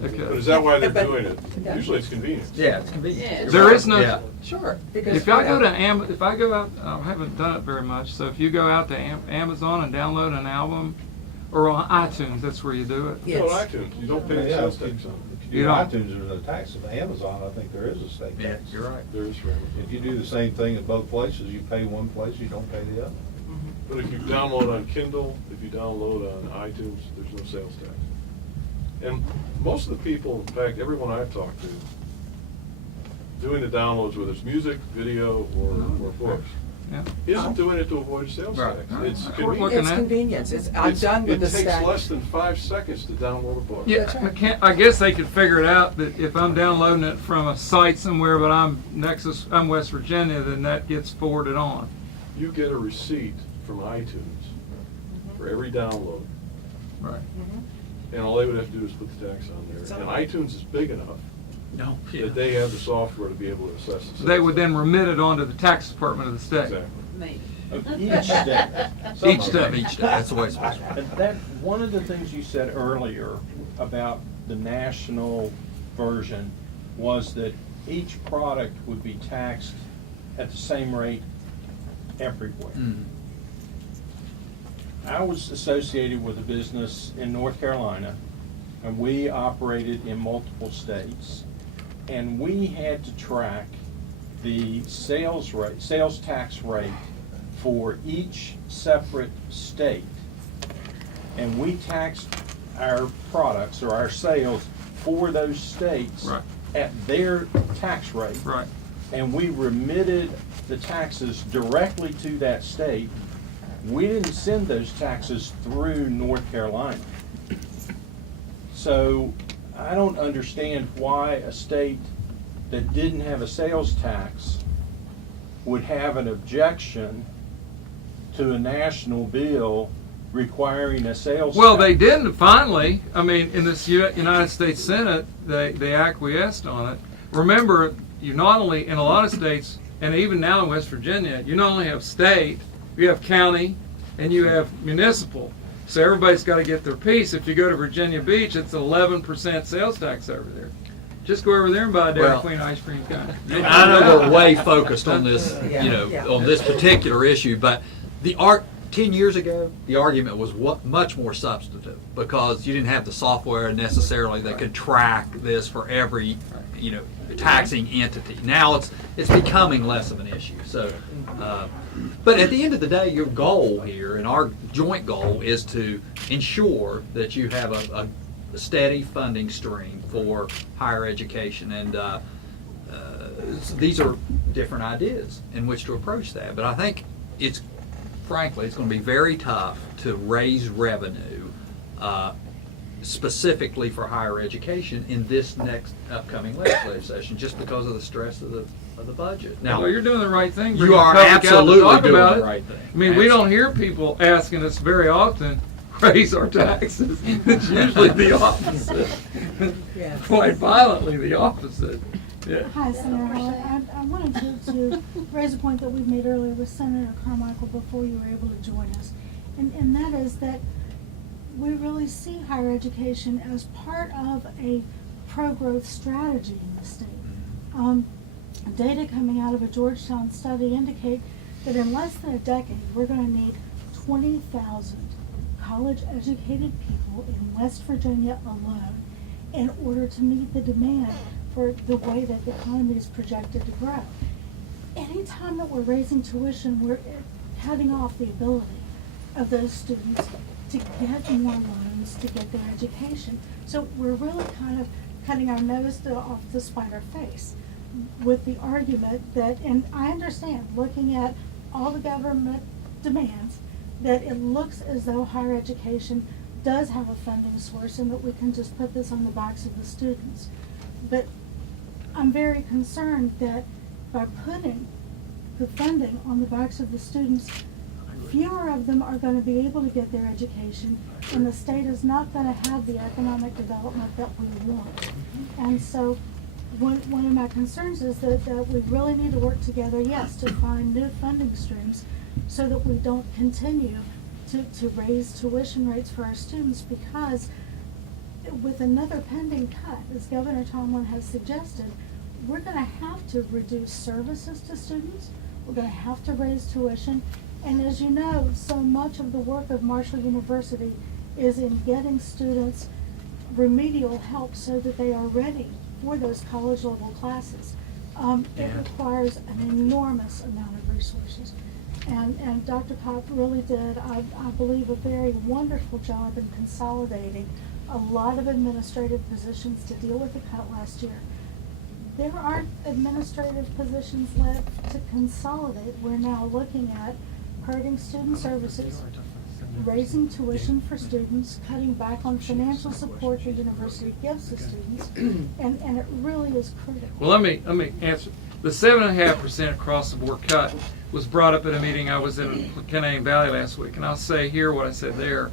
But is Okay. that why they're doing it? Usually it's convenience. Yeah, it's convenient. Yeah. There is no. Yeah. Sure. Because If I go to if I go out, I haven't done it very much. So if you go out to Amazon and download an album, or on iTunes, that's where you do it. You know, Yes. iTunes, you don't pay the Yeah, sales if you- tax on if it. you do You don't. iTunes, there's no tax. Of Amazon, I think there is a state Yeah, tax. you're right. There is for Amazon. If you do the same thing at both places, you pay one place, you don't pay the other. But if you download on Kindle, if you download on iTunes, there's no sales tax. And most of the people, in fact, everyone I've talked to, doing the downloads, whether it's music, video, or books, Yeah. isn't doing it to avoid a sales Right. tax. Right. It's We're convenience. looking It's at- convenience. I'm done with the It takes stack. less than 5 seconds to download a book. Yeah, I guess they could figure it out that if I'm downloading it from a site somewhere, but I'm West Virginia, then that gets forwarded on. You get a receipt from iTunes for every download, Right. and all they would have to do is put the tax on there. It's And on. iTunes is big enough No. that they have the software to be able to assess the sales They would then tax. remit it on to the tax department of the state. Exactly. Maybe. Each state. Some Each of state. them. Each day, that's the way it's supposed to be. And that, one of the things you said earlier about the national version was that each product would be taxed at the same rate everywhere. Mm. I was associated with a business in North Carolina, and we operated in multiple states. And we had to track the sales tax rate for each separate state. And we taxed our products or our sales for those states Right. at their tax rate. Right. And we remitted the taxes directly to that state. We didn't send those taxes through North Carolina. So I don't understand why a state that didn't have a sales tax would have an objection to a national bill requiring a sales tax. Well, they didn't finally. I mean, in this United States Senate, they acquiesced on it. Remember, you not only, in a lot of states, and even now in West Virginia, you not only have state, you have county, and you have municipal. So everybody's got to get their piece. If you go to Virginia Beach, it's 11% sales tax over there. Just go over there and buy a Dairy Well, Queen ice cream cone. I know we're way focused on this, Yeah. on this particular issue, but 10 years ago, the argument was much more substantive because you didn't have the software necessarily that could track this for every, taxing entity. Now it's becoming less of an issue. So, but at the end of the day, your goal here and our joint goal is to ensure that you have a steady funding stream for higher education, and these are different ideas in which to approach that. But I think frankly, it's going to be very tough to raise revenue specifically for higher education in this next upcoming legislative session, just because of the stress of the budget. Now, Well, you're doing the right thing. you bringing are public out to absolutely talk doing about the it. right thing. I mean, we don't hear people asking us very often, raise our taxes. It's usually the opposite. Yeah. Quite violently the opposite. Yeah. Hi, Senator Hawley. I wanted to raise a point that we made earlier with Senator Carmichael before you were able to join us. And that is that we really see higher education as part of a pro-growth strategy in the state. Data coming out of a Georgetown study indicate that in less than a decade, we're going to need 20,000 college-educated people in West Virginia alone in order to meet the demand for the way that the economy is projected to grow. Anytime that we're raising tuition, we're cutting off the ability of those students to get more loans to get their education. So we're really kind of cutting our nose off to spite our face with the argument that, and I understand, looking at all the government demands, that it looks as though higher education does have a funding source and that we can just put this on the backs of the students. But I'm very concerned that by putting the funding on the backs of the students, fewer of them are going to be able to get their education, and the state is not going to have the economic development that we want. And so one of my concerns is that we really need to work together, yes, to find new funding streams so that we don't continue to raise tuition rates for our students, because with another pending cut, as Governor Tomlin has suggested, we're going to have to reduce services to students, we're going to have to raise tuition, and as you know, so much of the work of Marshall University is in getting students remedial help so that they are ready for those college level classes. It requires an enormous amount of resources. And Dr. Pop really did, I believe, a very wonderful job in consolidating a lot of administrative positions to deal with the cut last year. There aren't administrative positions left to consolidate. We're now looking at hurting student services, raising tuition for students, cutting back on financial support the university gives to students, and it really is critical. Well, let me answer. The 7.5% across the board cut was brought up at a meeting I was in Canaan Valley last week, and I'll say here what I said there.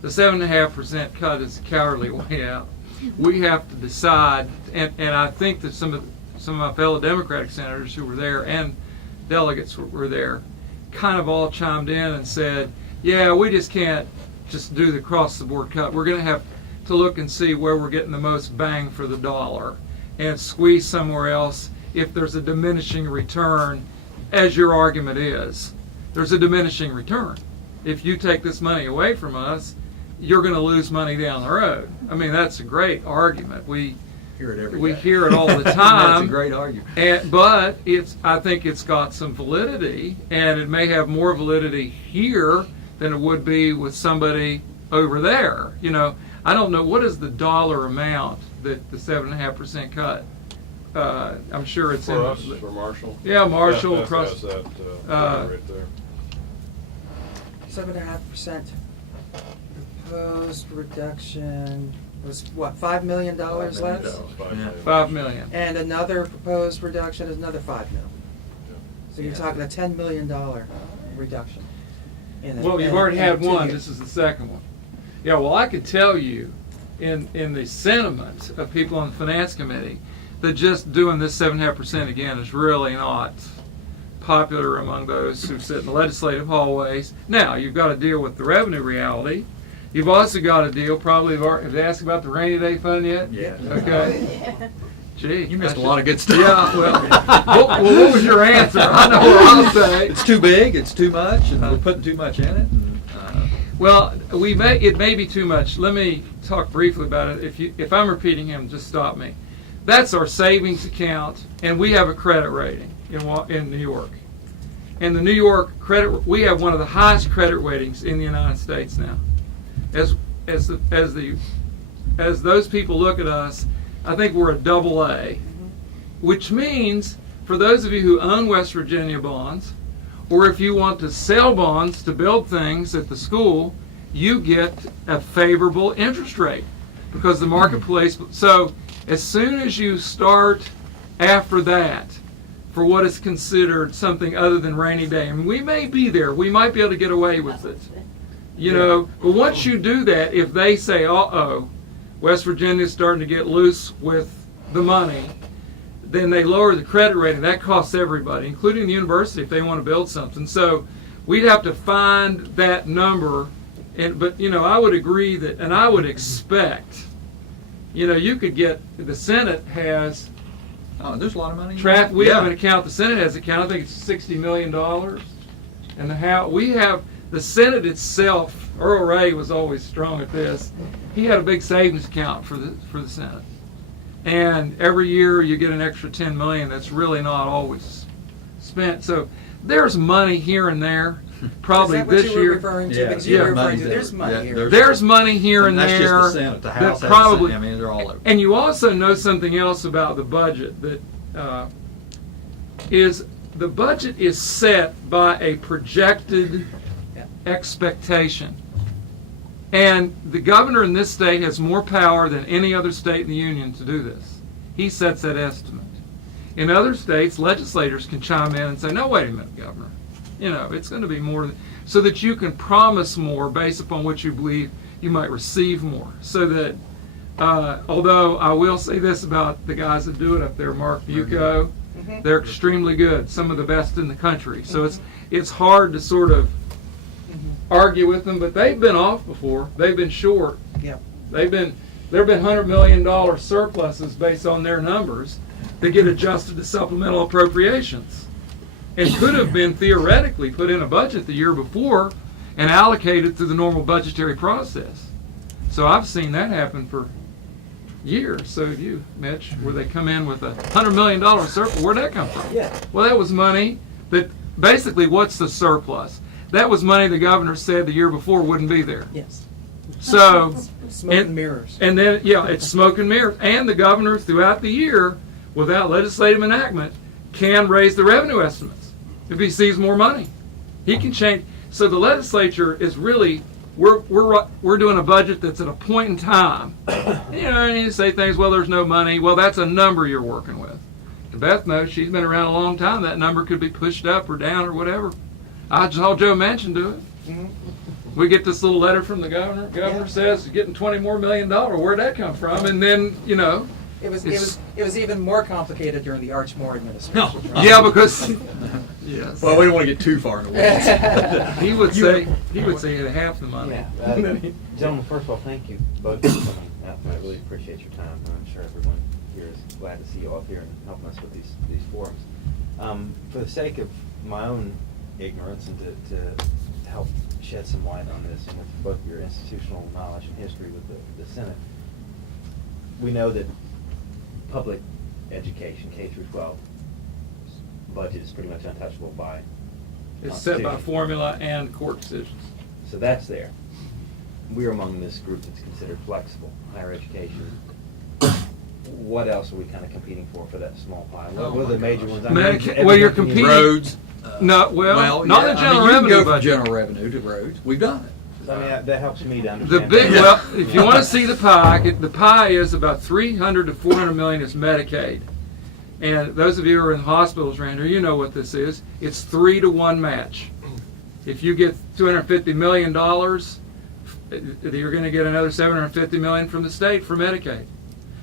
The 7.5% cut is a cowardly way out. We have to decide, and I think that some of my fellow Democratic senators who were there and delegates were there, kind of all chimed in and said, yeah, we just can't just do the across the board cut. We're going to have to look and see where we're getting the most bang for the dollar and squeeze somewhere else if there's a diminishing return, as your argument is. There's a diminishing return. if you take this money away from us, you're going to lose money down the road. I mean, that's a great argument. We Hear it every we day. hear it all the That's time. a great argument. But I think it's got some validity, and it may have more validity here than it would be with somebody over there. You know, I don't know, what is the dollar amount that the 7.5% cut? I'm sure it's For us, in. for Marshall? Yeah, Marshall, Beth across. has that, right there. 7.5% proposed reduction was what, $5 million less? Yeah, it was $5 million. 5 million. And another proposed reduction is another $5 million. So you're Yeah. talking a $10 million reduction. Well, you've already had one, this is the second one. Yeah, well, I could tell you, in the sentiment of people on the finance committee, that just doing this 7.5% again is really not popular among those who sit in the legislative hallways. Now, you've got to deal with the revenue reality. You've also got to deal, probably, have they asked about the rainy day fund yet? Yeah. Okay. Gee. You missed I a lot of good stuff. Yeah, well, what was your answer? I know what I'll say. It's too big, it's too much, and we're putting too much in it. And, Well, it may be too much. Let me talk briefly about it. If I'm repeating him, just stop me. That's our savings account, and we have a credit rating in New York. And the New York credit, we have one of the highest credit ratings in the United States now. As those people look at us, I think we're a AA, which means for those of you who own West Virginia bonds, or if you want to sell bonds to build things at the school, you get a favorable interest rate because the marketplace. So as soon as you start after that for what is considered something other than rainy day, and we may be there, we might be able to get away with it, you know, but once you do that, if they say, uh-oh, West Virginia's starting to get loose with the money, then they lower the credit rating. That costs everybody, including the university, if they want to build something. So we'd have to find that number. But, you know, I would agree that, and I would expect, you know, you could get, the Senate has, oh, there's a lot of money. we Yeah. have an account, the Senate has an account, I think it's $60 million. And the Senate itself, Earl Ray was always strong at this. He had a big savings account for the Senate. And every year you get an extra $10 million that's really not always spent. So there's money here and there. Probably Is that what this you were year. referring to? Yeah, Because you were yeah, referring money's to, there's there. money Yeah, here. There's money here and that's there. just the Senate. The House that has the probably, Senate. I mean, they're all over. and you also know something else about the budget that is the budget is set by a projected expectation. And the governor in this state has more power than any other state in the union to do this. He sets that estimate. In other states, legislators can chime in and say, no, wait a minute, Governor. You know, it's going to be more, so that you can promise more based upon what you believe you might receive more. So that, although I will say this about the guys that do it up there, Mark Bucco, they're extremely good, some of the best in the country. So it's hard to sort of argue with them, but they've been off before. They've been short. Yep. There've been $100 million surpluses based on their numbers that get adjusted to supplemental appropriations, and could have been theoretically put in a budget the year before and allocated through the normal budgetary process. So I've seen that happen for years. So have you, Mitch, where they come in with $100 million surplus. Where'd that come from? Yeah. Well, that was money that basically, what's the surplus? That was money the governor said the year before wouldn't be there. Yes. So, Smoke and mirrors. and then, yeah, it's smoke and mirrors. And the governor, throughout the year, without legislative enactment, can raise the revenue estimates if he sees more money. He can change. So the legislature is really, we're doing a budget that's at a point in time. You know, and you say things, well, there's no money. Well, that's a number you're working with. Beth knows, she's been around a long time. That number could be pushed up or down or whatever. I saw Joe Manchin do it. We get this little letter from the governor. Governor says he's getting $20 more million. Where'd that come from? And then, you know, It was even more complicated during the Archmore administration. yeah, because yes, Well, we don't want to get too far in the weeds. he would say he had half the money. Yeah. Gentlemen, first of all, thank you both for coming out. I really appreciate your time, and I'm sure everyone here is glad to see you all here and helping us with these forums. For the sake of my own ignorance and to to help shed some light on this, and with both your institutional knowledge and history with the Senate. We know that public education, K through 12, budget is pretty much untouchable by It's set by Constitution. formula and court decisions. So that's there. We're among this group that's considered flexible, higher education. What else are we kind of competing for that small pie? What are the major ones? I mean, Medicaid- well, you're everything you- competing- Roads. No, well, not the yeah, general I mean, you can revenue go from budget. general revenue to roads. We've done it. So, I mean, that helps me to The understand. big, that. well, if you want to see the pie is about 300 to 400 million is Medicaid. And those of you who are in hospitals around here, you know what this is. It's 3-to-1 match. If you get $250 million, you're going to get another $750 million from the state for Medicaid.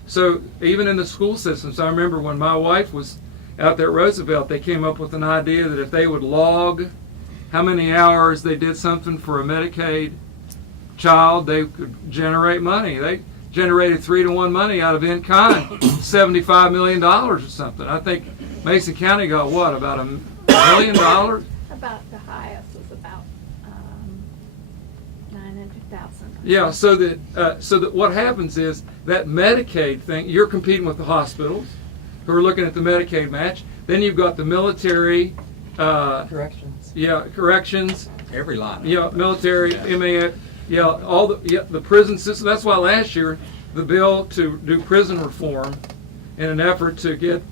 So even in the school systems, I remember when my wife was out there at Roosevelt, they came up with an idea that if they would log how many hours they did something for a Medicaid child, they could generate money. They generated 3-to-1 money out of in-kind, $75 million or something. I think Mason County got what, about $1 million? About the highest was about 900,000. Yeah, so that what happens is that Medicaid thing, you're competing with the hospitals who are looking at the Medicaid match. Then you've got the military, Corrections. corrections, Every line. military, MA, all the prison system. That's why last year the bill to do prison reform in an effort to get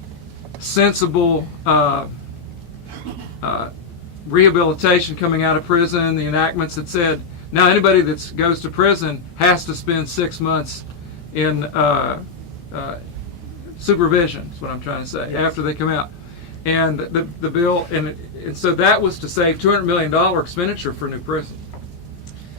sensible rehabilitation coming out of prison, the enactments that said now anybody that goes to prison has to spend 6 months in supervision, is what I'm trying to say, after they come out. And the bill, and so that was to save $200 million expenditure for new prison.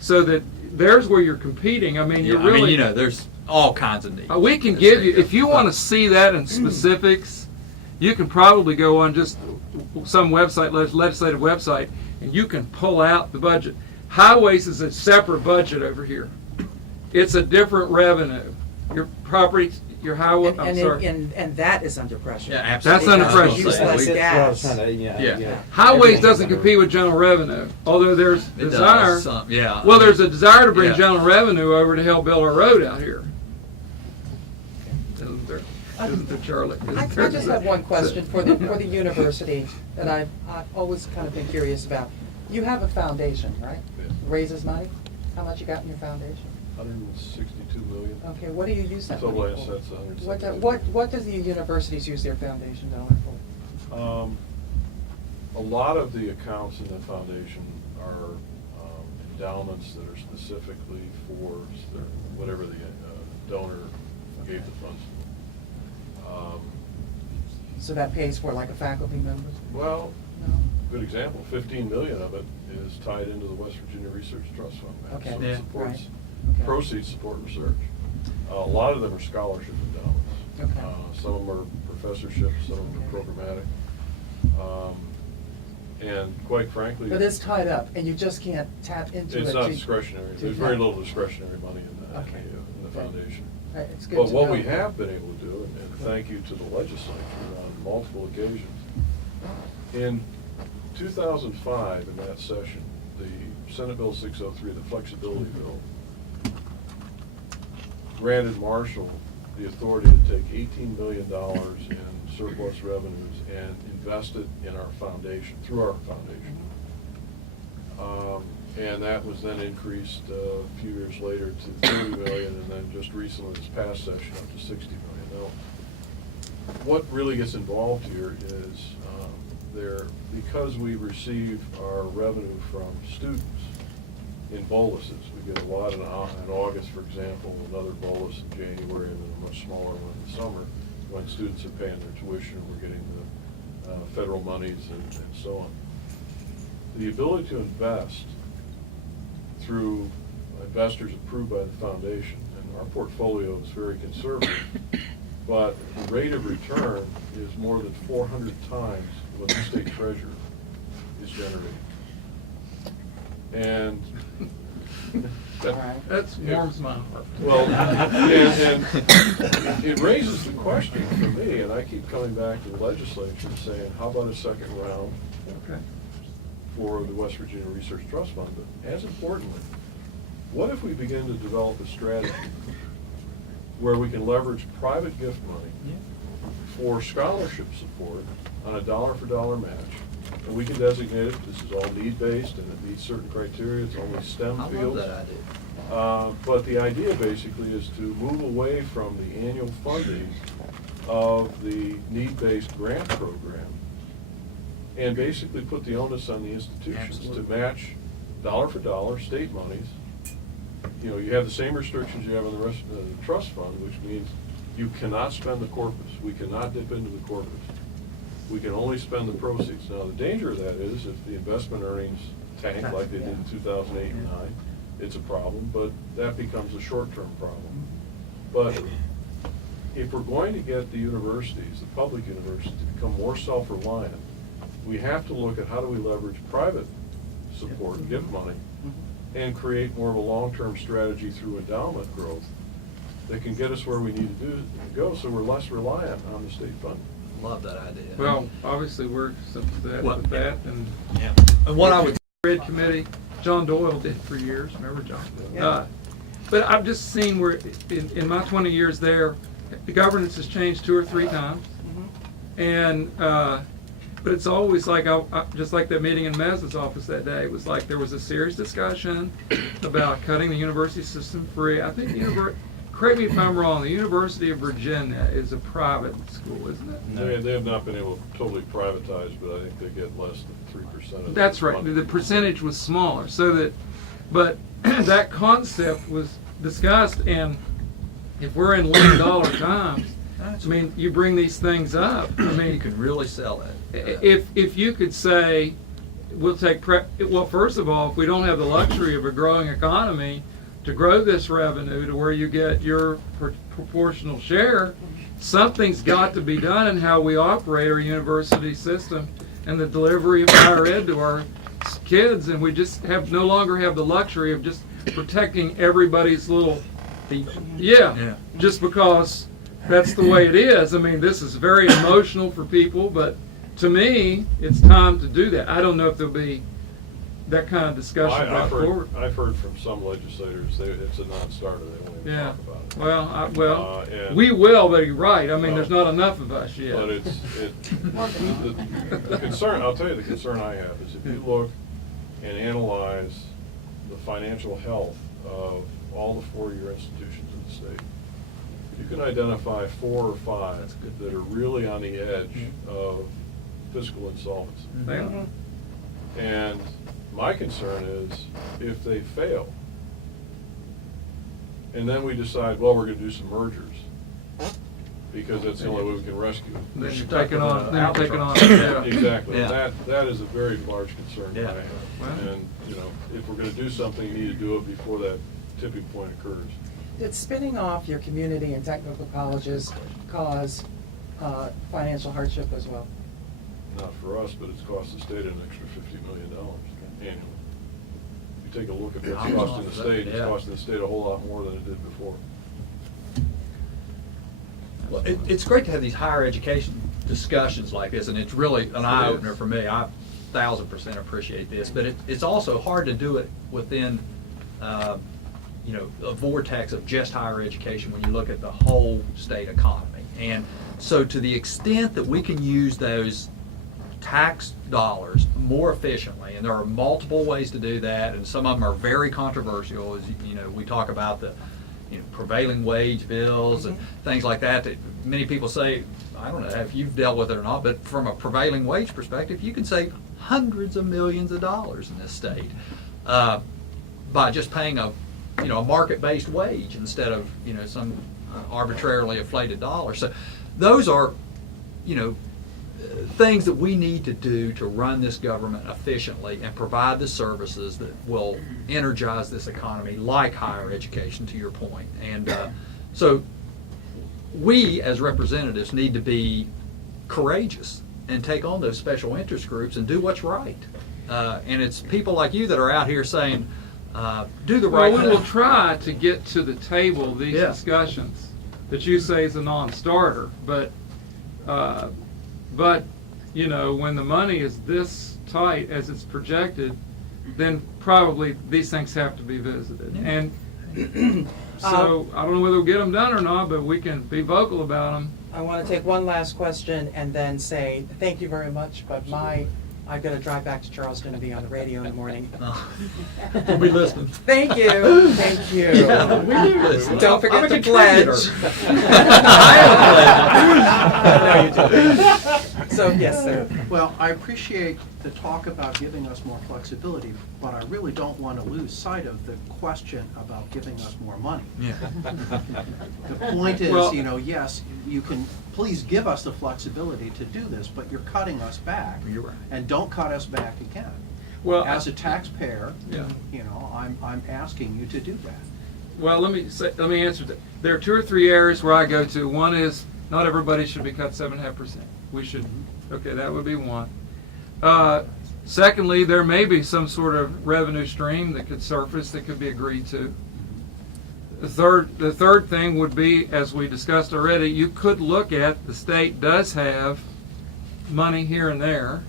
So that there's where you're competing. I mean, you're I really. mean, there's all kinds of needs. We can give you, if you want to see that in specifics, you can probably go on just some website, legislative website, and you can pull out the budget. Highways is a separate budget over here. It's a different revenue. Your property, your highway, And, I'm and, sorry. and that is under pressure. Yeah, absolutely. That's under Because pressure. we use less We- That's what I was gas. trying to, Yeah. Highways everything's doesn't under- compete with general revenue, although there's It desire. does some, yeah. Well, there's a desire to bring Yeah. general revenue over to help build our road out here. Isn't there, Charlie? I just have one question for the university that I've always kind of been curious about. You have a foundation, right? Yes. Raises money? How much you got in your foundation? 162 million. Okay, what do you use that money Total for? assets, 162. What does the universities use their foundation dollar for? A lot of the accounts in the foundation are endowments that are specifically for whatever the donor gave the funds to. So that pays for like a faculty member? Well, No? good example, 15 million of it is tied into the West Virginia Research Trust Fund. Okay. So Yeah. it supports, Right. Okay. proceeds support research. A lot of them are scholarship endowments. Okay. Some of them are professorships, some of them are programmatic. And quite frankly. But it's tied up and you just can't tap into it. It's not to- discretionary. to There's very tap. little discretionary money in the, Okay. in the Okay. foundation. Right, it's good But to what know. we have been able to do, and thank you to the legislature on multiple occasions, in 2005, in that session, the Senate Bill 603, the flexibility bill, granted Marshall the authority to take $18 million in surplus revenues and invest it in our foundation, through our foundation. And that was then increased a few years later to 30 million, and then just recently, this past session, up to 60 million. Now, what really gets involved here is because we receive our revenue from students in boluses. We get a lot in August, for example, another bolus in January, and then a much smaller one in the summer, when students are paying their tuition, we're getting the federal monies and so on. The ability to invest through investors approved by the foundation, and our portfolio is very conservative, but the rate of return is more than 400 times what the state treasurer is generating. And All right. That warms my heart. well, and it raises the question for me, and I keep coming back to the legislature and saying, how about a second round Okay. for the West Virginia Research Trust Fund. But as importantly, what if we begin to develop a strategy where we can leverage private gift money for scholarship support on a dollar-for-dollar match? And we can designate it, this is all need-based and it meets certain criteria, it's only STEM I fields. love that idea. But the idea basically is to move away from the annual funding of the need-based grant program and basically put the onus on the institutions to Absolutely. match dollar for dollar state monies. You know, you have the same restrictions you have on the rest of the trust fund, which means you cannot spend the corpus. We cannot dip into the corpus. We can only spend the proceeds. Now, the danger of that is if the investment earnings tank like they did in 2008 and 9, it's a problem, but that becomes a short-term problem. But if we're going to get the universities, the public universities, to become more self-reliant, we have to look at how do we leverage private support, gift money, and create more of a long-term strategy through endowment growth that can get us where we need to go, so we're less reliant on the state funding. Love that idea. Well, obviously, we're sympathetic What- with that, and Yeah. And what I would, Grid Committee, John Doyle did for years, remember John? Yeah. But I've just seen where, in my 20 years there, the governance has changed 2 or 3 times. And, but it's always like, just like that meeting in Mez's office that day, it was like there was a serious discussion about cutting the university system free. I think correct me if I'm wrong, the University of Virginia is a private school, isn't it? They have not been able to totally privatize, but I think they get less than 3% of That's the right, funding. the percentage was smaller, so that, but that concept was discussed, and if we're in $1 dollar times, I mean, you bring these things up, I you mean, can really sell that. if you could say, we'll take, well, first of all, if we don't have the luxury of a growing economy to grow this revenue to where you get your proportional share, something's got to be done in how we operate our university system and the delivery of higher ed to our kids, and we just no longer have the luxury of just protecting everybody's little, yeah, just because that's the way it is. I mean, this is very emotional for people, but to me, it's time to do that. I don't know if there'll be that kind of discussion going forward. I've heard from some legislators, it's a non-starter, they won't even Yeah. talk about it. Well, And- we will, but you're right. I mean, there's not enough of us yet. But the concern, I'll tell you, the concern I have is if you look and analyze the financial health of all the four-year institutions in the state, you can identify 4 or 5 that are really on the edge of fiscal insolvency. Yeah. And my concern is if they fail, and then we decide, well, we're gonna do some mergers, because that's the only way we can rescue it. Then you're stuck taking with on, a then you're taking on, albatross. yeah. Exactly, Yeah. that is a very large concern that I Yeah. have. Well- And, you know, if we're gonna do something, you need to do it before that tipping point occurs. Did spinning off your community and technical colleges cause financial hardship as well? Not for us, but it's cost the state an extra $50 million annually. If you take a look at what's costing the state, it's Yeah. costing the state a whole lot more than it did before. Well, it's great to have these higher education discussions like this, and it's really an eye-opener for me. I 1,000% appreciate this, but it's also hard to do it within, a vortex of just higher education when you look at the whole state economy. And so to the extent that we can use those tax dollars more efficiently, and there are multiple ways to do that, and some of them are very controversial, as we talk about the prevailing wage bills and things like that many people say, I don't know if you've dealt with it or not, but from a prevailing wage perspective, you can save hundreds of millions of dollars in this state by just paying a market-based wage instead of some arbitrarily inflated dollar. So those are things that we need to do to run this government efficiently and provide the services that will energize this economy, like higher education, to your point. And so we, as representatives, need to be courageous and take on those special interest groups and do what's right. And it's people like you that are out here saying, do the right Well, we thing. will try to get to the table these Yeah. discussions that you say is a non-starter, but when the money is this tight as it's projected, then probably these things have to be visited. And so I don't know whether we'll get them done or not, but we can be vocal about them. I want to take one last question and then say, thank you very much, but I've got to drive back to Charleston and be on the radio in the morning. We'll be listening. Thank you, thank you. Yeah, we do listen. Don't I'm forget a to contributor. pledge. I No, you didn't. So, yes, sir. Well, I appreciate the talk about giving us more flexibility, but I really don't want to lose sight of the question about giving us more money. Yeah. The point is, Well- yes, you can, please give us the flexibility to do this, but you're cutting us back. You're right. And don't cut us back again. Well, As a taxpayer, Yeah. I'm asking you to do that. Well, let me answer that. There are 2 or 3 areas where I go to. One is not everybody should be cut 7.5%. We should, okay, that would be one. Secondly, there may be some sort of revenue stream that could surface that could be agreed to. The third thing would be, as we discussed already, you could look at, the state does have money here and there.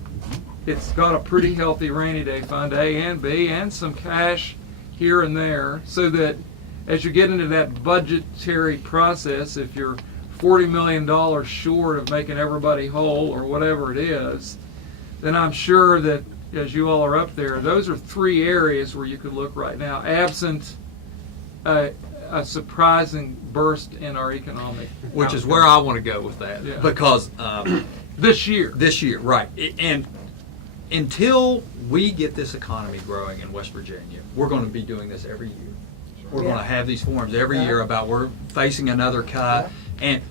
It's got a pretty healthy rainy day fund, A and B, and some cash here and there, so that as you get into that budgetary process, if you're $40 million short of making everybody whole or whatever it is, then I'm sure that as you all are up there, those are 3 areas where you could look right now, absent a surprising burst in our economic. Which is outcome. where I want to go with that. Yeah. Because This year. this year, right. And until we get this economy growing in West Virginia, we're going to be doing this every year. We're going to have these forums every year about we're facing another cut. And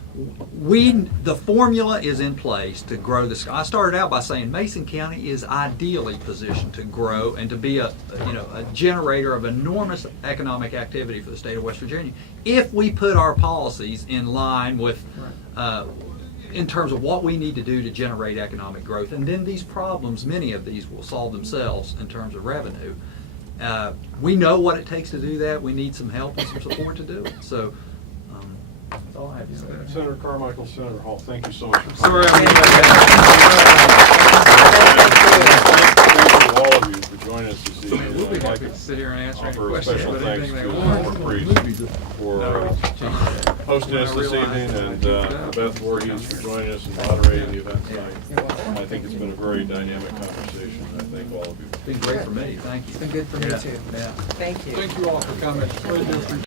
the formula is in place to grow this. I started out by saying Mason County is ideally positioned to grow and to be a generator of enormous economic activity for the state of West Virginia if we put our policies in line with in terms of what we need to do to generate economic growth. And then these problems, many of these will solve themselves in terms of revenue. We know what it takes to do that. We need some help and some support to do it. So that's all I have to say. Senator Carmichael, Senator Hall, thank you so much. Sorry, Thank you all of you for joining us this evening. We'll be I'd like happy to sit here and answer any offer a questions special about thanks anything to they Howard want. Priest for hosting us this evening, and Beth Voorhees for joining us and moderating the event tonight. I think it's been a very dynamic conversation. I thank all of you. It's been great for me. Thank you. It's been good for me, too. Yeah. Thank you. Thank you all for coming. Really do appreciate it.